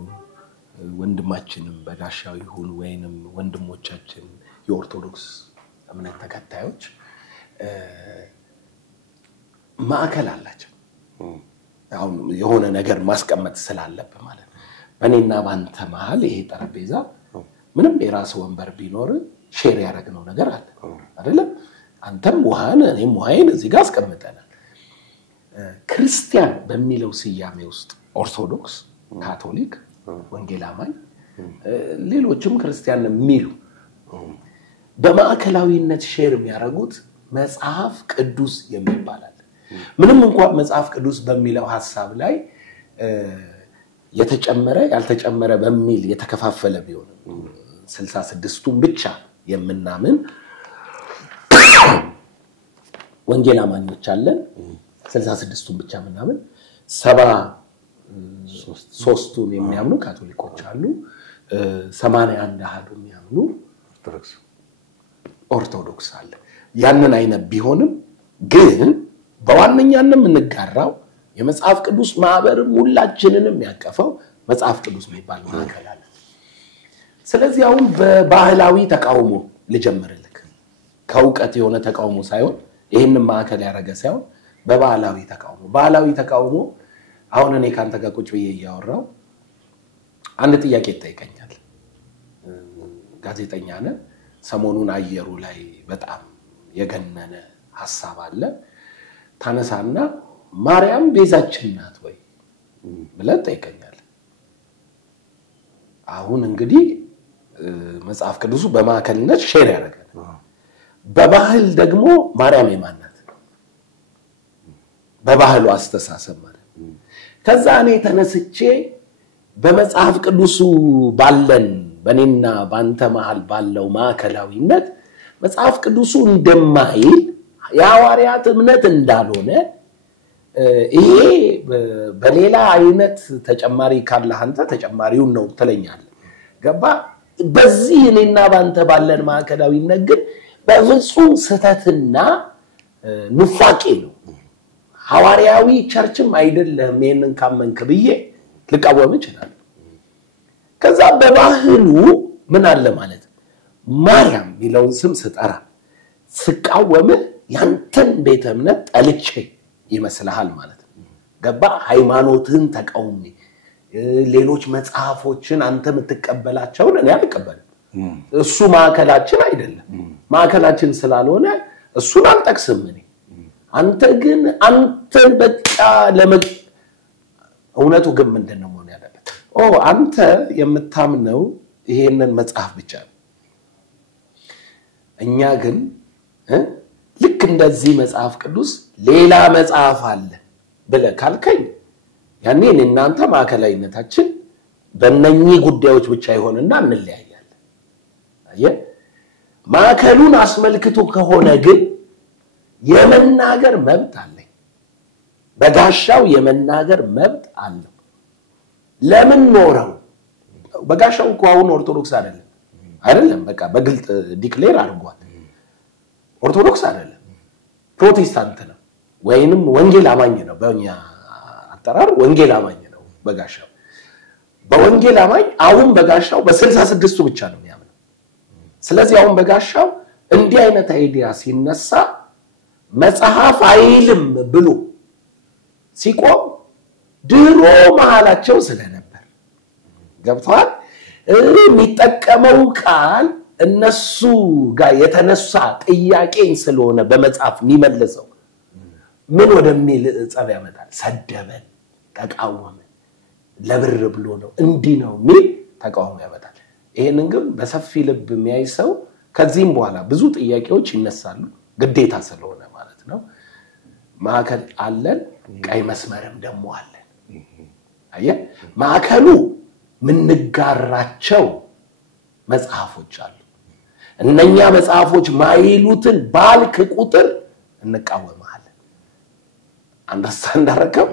ወንድማችንም በጋሻው ይሁን ወይንም ወንድሞቻችን የኦርቶዶክስ እምነት ተከታዮች ማዕከል አላቸው አሁን የሆነ ነገር ማስቀመጥ ስላለበት ማለት ነው በእኔና ባንተ መሃል ይሄ ጠረጴዛ ምንም የራስ ወንበር ቢኖር ሼር ያደረግነው ነገር አለ አይደለም አንተም ውሃን እኔም ውሃዬን እዚህ ጋር አስቀምጠናል ክርስቲያን በሚለው ስያሜ ውስጥ ኦርቶዶክስ ካቶሊክ ወንጌል አማኝ ሌሎችም ክርስቲያን የሚሉ በማዕከላዊነት ሼር የሚያደርጉት መጽሐፍ ቅዱስ የሚባላል ምንም እንኳን መጽሐፍ ቅዱስ በሚለው ሐሳብ ላይ የተጨመረ ያልተጨመረ በሚል የተከፋፈለ ቢሆን 66ቱን ብቻ የምናምን ወንጌል አማኞች አለን 66ቱን ብቻ ምናምን 73ቱን የሚያምኑ ካቶሊኮች አሉ 81 አሃዱ የሚያምኑ ኦርቶዶክስ አለ ያንን አይነት ቢሆንም ግን በዋነኛነት እንጋራው የመጽሐፍ ቅዱስ ማህበርም ሁላችንንም ያቀፈው መጽሐፍ ቅዱስ የሚባል ማዕከል አለ ስለዚህ አሁን በባህላዊ ተቃውሞ ልጀምርልክ ከውቀት የሆነ ተቃውሞ ሳይሆን ይሄንን ማዕከል ያረገ ሳይሆን በባህላዊ ተቃውሞ አሁን እኔ ካንተ ጋር ቁጭ ብዬ ያወራው አንድ ጥያቄ ይጠይቀኛል ጋዜጠኛ ነህ ሰሞኑን አየሩ ላይ በጣም የገነነ ሐሳብ አለ ታነሳና ማርያም ቤዛችን ናት ወይ ብለህ ጠይቀኛል አሁን እንግዲህ መጽሐፍ ቅዱሱ በማዕከልነት ሼር ያደርጋል በባህል ደግሞ ማርያም የማን ናት በባህሉ አስተሳሰብ ማለት ከዛ እኔ ተነስቼ በመጽሐፍ ቅዱሱ ባለን በኔና ባንተ መሃል ባለው ማዕከላዊነት መጽሐፍ ቅዱሱ እንደማይል ያዋሪያት እምነት እንዳልሆነ ይሄ በሌላ አይነት ተጨማሪ ካለ አንተ ተጨማሪውን ነው ተለኛል ገባ በዚህ እኔና ባንተ ባለን ማዕከላዊነት ግን በፍጹም ስተትና ንፋቄ ነው ሐዋርያዊ ቸርችም አይደለም ይሄንን ካመንክ ብዬ ልቃወም ይችላል ከዛ በባህሉ ምን አለ ማለት ማርያም ቢለውን ስም ስጠራ ስቃወም ያንተን ቤተ እምነት ጠልቼ ይመስልሃል ማለት ገባ ሃይማኖትን ተቃውሜ ሌሎች መጽሐፎችን አንተ የምትቀበላቸው እኔ አልቀበልም እሱ ማዕከላችን አይደለም ማዕከላችን ስላልሆነ እሱን አልጠቅስም እኔ አንተ ግን አንተን በቃ እውነቱ ግን ምንድነው መሆን ያለበት አንተ የምታምነው ይሄንን መጽሐፍ ብቻ ነው እኛ ግን ልክ እንደዚህ መጽሐፍ ቅዱስ ሌላ መጽሐፍ አለ ብለ ካልከኝ ያኔ እናንተ ማዕከላዊነታችን በእነኚህ ጉዳዮች ብቻ ይሆንና እንለያያለን አየ ማዕከሉን አስመልክቶ ከሆነ ግን የመናገር መብት አለኝ በጋሻው የመናገር መብት አለው ለምን ኖረው በጋሻው እኮ አሁን ኦርቶዶክስ አይደለም በቃ በግልጥ ዲክሌር አድርጓል ኦርቶዶክስ አይደለም ፕሮቴስታንት ነው ወይንም ወንጌል አማኝ ነው በእኛ አጠራር ወንጌል አማኝ ነው በጋሻው በወንጌል አማኝ አሁን በጋሻው በ66ቱ ብቻ ነው የሚያምነው ስለዚህ አሁን በጋሻው እንዲህ አይነት አይዲያ ሲነሳ መጽሐፍ አይልም ብሎ ሲቆም ድሮ መሐላቸው ስለነበር ገብቷል የሚጠቀመው ቃል እነሱ ጋር የተነሳ ጥያቄን ስለሆነ በመጽሐፍ የሚመልሰው ምን ወደሚል ጸብ ያመጣል ሰደበን ተቃወመን ለብር ብሎ ነው እንዲህ ነው ሚል ተቃውሞ ያመጣል ይሄንን ግን በሰፊ ልብ የሚያይ ሰው ከዚህም በኋላ ብዙ ጥያቄዎች ይነሳሉ ግዴታ ስለሆነ ማለት ነው ማዕከል አለን ቀይ መስመርም ደግሞ አለን አየ ማዕከሉ ምንጋራቸው መጽሐፎች አሉ እነኛ መጽሐፎች ማይሉትን ባልክ ቁጥር እንቃወማለን አንደርስታንድ አደረከው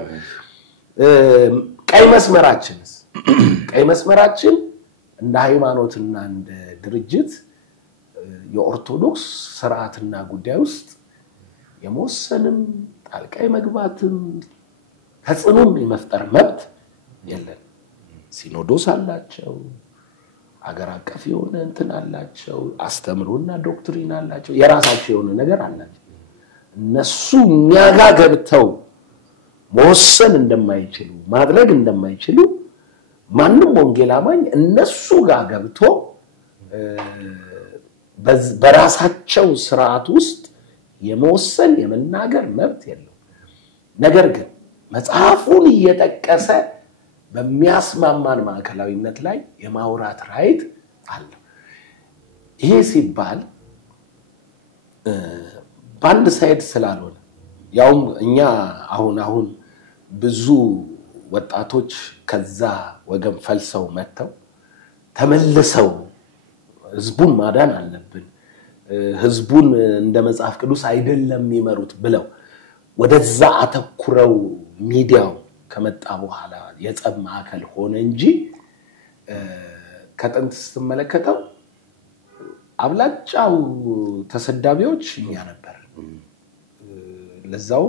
ቀይ መስመራችን እንደ ሃይማኖትና እንደ ድርጅት የኦርቶዶክስ ስርዓትና ጉዳይ ውስጥ የመወሰንም ጣልቃይ መግባትም ተጽዕኖም የመፍጠር መብት የለን ሲኖዶስ አላቸው አገር አቀፍ የሆነ እንትን አላቸው አስተምሮና ዶክትሪን አላቸው የራሳቸው የሆነ ነገር አላቸው እነሱ ኛጋ ገብተው መወሰን እንደማይችሉ ማድረግ እንደማይችሉ ማንንም ወንጌል አማኝ እነሱ ጋር ገብቶ በራሳቸው ስርዓት ውስጥ የመወሰን የመናገር መብት የለው ነገር ግን መጽሐፉን እየተጠቀሰ በሚያስማማን ማዕከላዊነት ላይ የማውራት ራይት አለ ይሄ ሲባል ባንድ ሳይድ ስላልሆነ ያው እኛ አሁን ብዙ ወጣቶች ከዛ ወገን ፈልሰው መተው ተመልሰው ህዝቡን ማዳን አለብን ህዝቡን እንደ መጽሐፍ ቅዱስ አይደለም የሚመሩት ብለው ወደዛ አተኩረው ሚዲያው ከመጣ በኋላ የጸብ ማዕከል ሆነ እንጂ ከጥንት ስትመለከተው አብላጫው ተሰዳቢዎች እኛ ነበር ለዛው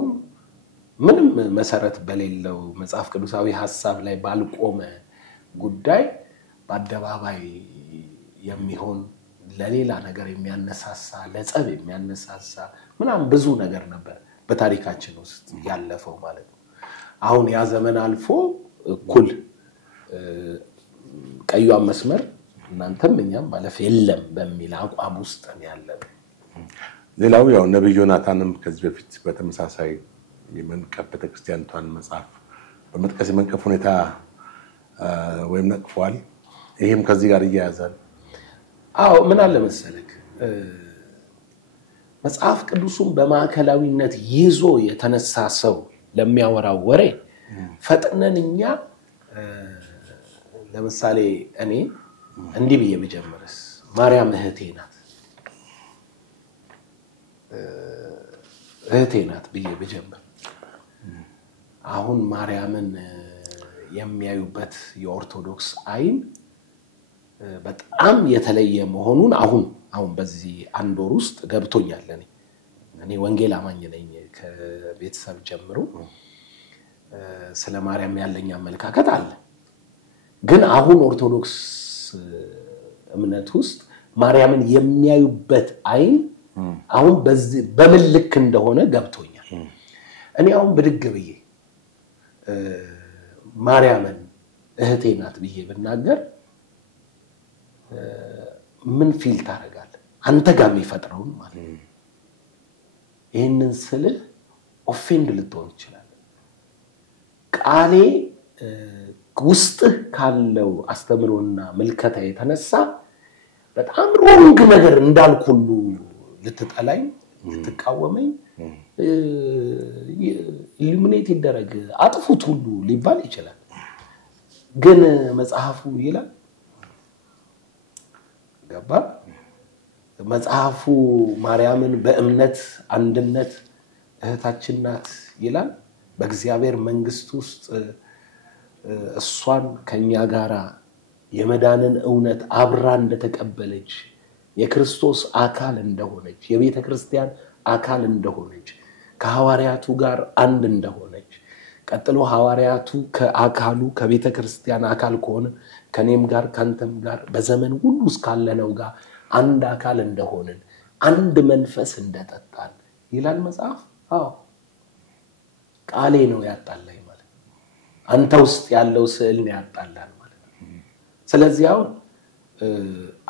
ምንም መሰረት በሌለው መጽሐፍ ቅዱሳዊ ሐሳብ ላይ ባልቆመ ጉዳይ በአደባባይ የሚሆን ለሌላ ነገር የሚያነሳሳ ለጸብ የሚያነሳሳ ምናም ብዙ ነገር ነበር በታሪካችን ውስጥ ያለፈው ማለት ነው አሁን ያ ዘመን አልፎ እኩል ቀዩን መስመር እናንተም እኛም ማለፍ የለም በሚል አቋም ውስጥ ያለው ሌላው ያው ነብዩ ዮናታንም ከዚህ በፊት በተመሳሳይ የመንቀፍ ቤተክርስቲያንቷን መጽሐፍ በመጥቀስ የመንቀፍ ሁኔታ ወይም ነቅፏል ይሄም ከዚህ ጋር ይያያዛል አዎ ምን አለ መሰለክ መጽሐፍ ቅዱስን በማዕከላዊነት ይዞ የተነሳ ሰው ለሚያወራው ወሬ ፈጥነንኛ ለምሳሌ እኔ እንዲህ ብዬ መጀመርስ ማርያም እህቴ ናት ብዬ በጀመር አሁን ማርያምን የሚያዩበት የኦርቶዶክስ አይን በጣም የተለየ መሆኑን አሁን በዚህ አንድ ወር ውስጥ ገብቶኛል እኔ ወንጌል አማኝ ነኝ ከቤተሰብ ጀምሮ ስለ ማርያም ያለኝ አመለካከት አለ ግን አሁን ኦርቶዶክስ እምነት ውስጥ ማርያምን የሚያዩበት አይን አሁን በዚህ በመልክ እንደሆነ ገብቶኛል እኔ አሁን ብድግ ብዬ ማርያምን እህቴ ናት ብዬ ብናገር ምን ፊል ታረጋለህ አንተ ጋር የሚፈጥረው ማለት ይሄንን ስልህ ኦፌንድ ልትሆን ይችላል ቃሌ ውስጥ ካለው አስተምሮና መልከታ የተነሳ በጣም ሮንግ ነገር እንዳልኩሉ ልትጠላኝ ልትቃወመኝ ኢሉሚኔት ይደረግ አጥፉት ሁሉ ሊባል ይችላል ግን መጽሐፉ ይላል ገባ መጽሐፉ ማርያምን በእምነት አንድነት እህታችን ናት ይላል በእግዚአብሔር መንግስት ውስጥ እሷን ከኛ ጋራ የመዳንን እውነት አብራ እንደተቀበለች የክርስቶስ አካል እንደሆነች የቤተ ክርስቲያን አካል እንደሆነች ከሐዋርያቱ ጋር አንድ እንደሆነች ቀጥሎ ሐዋርያቱ ከአካሉ ከቤተ ክርስቲያን አካል ከሆነ ከኔም ጋር ካንተም ጋር በዘመን ሁሉ እስካለነው ጋር አንድ አካል እንደሆነን አንድ መንፈስ እንደጠጣን ይላል መጽሐፍ አዎ ቃሌ ነው ያጣላኝ ማለት አንተ ውስጥ ያለው ስዕል ነው ያጣላን ማለት ስለዚህ አሁን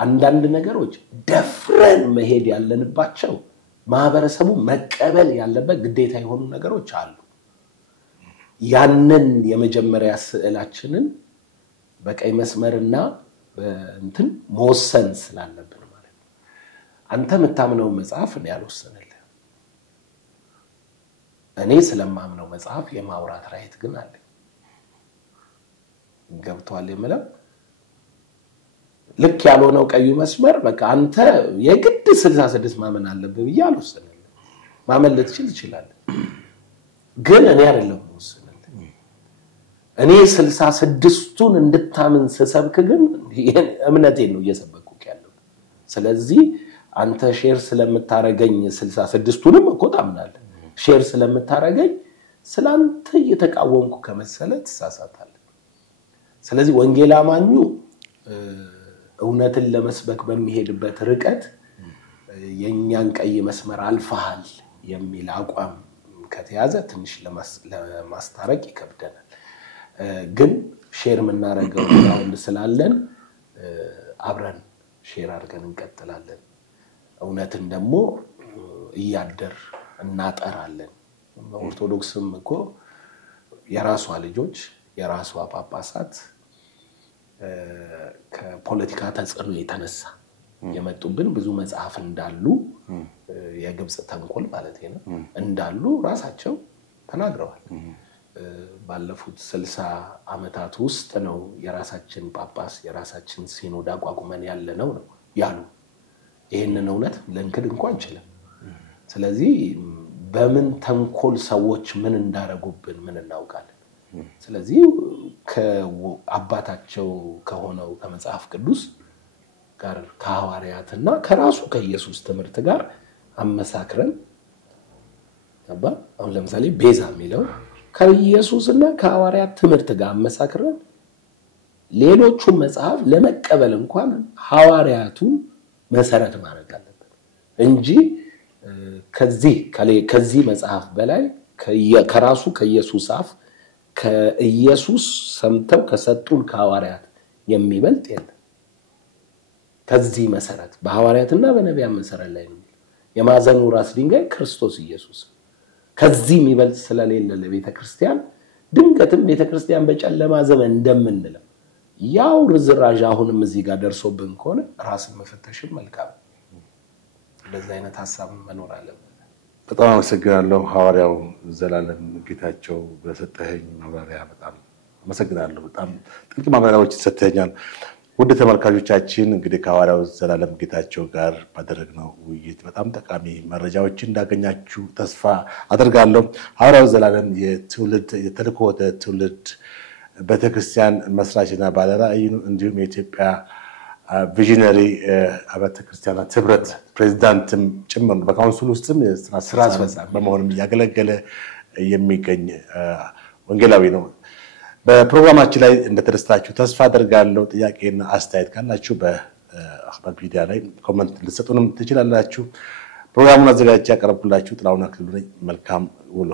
አንዳንድ ነገሮች ደፍረን መሄድ ያለንባቸው ማህበረሰቡ መቀበል ያለበት ግዴታ የሆኑ ነገሮች አሉ ያንን የመጀመሪያ ስዕላችንን በቀይ መስመርና በእንትን መወሰን ስላለብን ማለት ነው አንተ የምታምነው መጽሐፍ ነው ያልወሰነልህ እኔ ስለማምነው መጽሐፍ የማውራት ራይት ግን አለ ገብቷል የምለው ልክ ያልሆነው ቀዩ መስመር በቃ አንተ የግድ 66 ማመን አለብህ ብያለሁ ወሰነልህ ማመን ልትችል ይችላል ግን እኔ አይደለም ወሰነልህ እኔ 66ቱን እንድታምን ሰሰብክ ግን እምነቴን ነው እየሰበኩክ ያለው ስለዚህ አንተ ሼር ስለምታረገኝ 66ቱንም እኮ ታምናለህ ሼር ስለምታረገኝ ስላንተ እየተቃወምኩ ከመሰለ ተሳሳታለህ ስለዚህ ወንጌል አማኙ እውነትን ለመስበክ በሚሄድበት ርቀት የኛን ቀይ መስመር አልፈሃል የሚል አቋም ከተያዘ ትንሽ ለማስታረቅ ይከብደናል ግን ሼር ምናረገው ግራውንድ ስላለን አብረን ሼር አድርገን እንቀጥላለን እውነትን ደግሞ እያደር እናጠራለን ኦርቶዶክስም እኮ የራሷ ልጆች የራሷ ጳጳሳት ከፖለቲካ ተጽዕኖ የተነሳ የመጡብን ብዙ መጽሐፍ እንዳሉ የግብጽ ተንኮል ማለት ነው እንዳሉ ራሳቸው ተናግረዋል ባለፉት 60 አመታት ውስጥ ነው የራሳችን ጳጳስ የራሳችን ሲኖድ አቋቁመን ያለነው ነው ያሉ ይሄንን እውነት ለንክድ እንኳን እንችላለን ስለዚህ በምን ተንኮል ሰዎች ምን እንዳረጉብን ምን እናውቃለን ስለዚህ ከአባታቸው ከሆነው ከመጽሐፍ ቅዱስ ጋር ከሐዋርያትና ከራሱ ከኢየሱስ ትምህርት ጋር አመሳክረን አሁን ለምሳሌ ቤዛ የሚለው ከኢየሱስና ከሐዋርያት ትምህርት ጋር አመሳክረን ሌሎቹ መጽሐፍ ለመቀበል እንኳን ሐዋርያቱ መሰረት ማድረግ አለበት እንጂ ከዚህ መጽሐፍ በላይ ከራሱ ከኢየሱስ አፍ ከኢየሱስ ሰምተው ከሰጡን ከሐዋርያት የሚበልጥ የለም ከዚህ መሰረት በሐዋርያትና በነቢያት መሰረት ላይ ነው የማዕዘኑ ራስ ድንጋይ ክርስቶስ ኢየሱስ ከዚህ የሚበልጥ ስለሌለ ለቤተክርስቲያን ድንገትም ቤተክርስቲያን በጨለማ ዘመን እንደምንለው ያው ርዝራዥ አሁንም እዚህ ጋር ደርሶብን ከሆነ ራስን መፈተሽም መልካም ለዚህ አይነት ሐሳብ መኖር አለበት በጣም አመሰግናለሁ ሐዋርያው ዘላለም ጌታቸው በሰጠኸኝ ማብራሪያ በጣም አመሰግናለሁ በጣም ጥልቅ ማብራሪያዎች ሰጥተኛል ወደ ተመልካቾቻችን እንግዲህ ከሐዋርያው ዘላለም ጌታቸው ጋር ባደረግነው ውይይት በጣም ጠቃሚ መረጃዎችን እንዳገኛችሁ ተስፋ አደርጋለሁ ሐዋርያው ዘላለም የተልእኮ ትውልድ ቤተክርስቲያን መስራችና ባለራዕይ እንዲሁም የኢትዮጵያ ቪዥነሪ አብያተ ክርስቲያናት ህብረት ፕሬዝዳንትም ጭምር በካውንስሉ ውስጥም ስራ አስፈጻሚ በመሆንም ያገለገለ የሚገኝ ወንጌላዊ ነው በፕሮግራማችን ላይ እንደተደሰታችሁ ተስፋ አደርጋለሁ ጥያቄና አስተያየት ካላችሁ በአህመድ ሚዲያ ላይ ኮሜንት ልትሰጡንም ትችላላችሁ ፕሮግራሙን አዘጋጅቼ ያቀርብኩላችሁ ጥላሁን አክሊሉ ነኝ መልካም ውሎ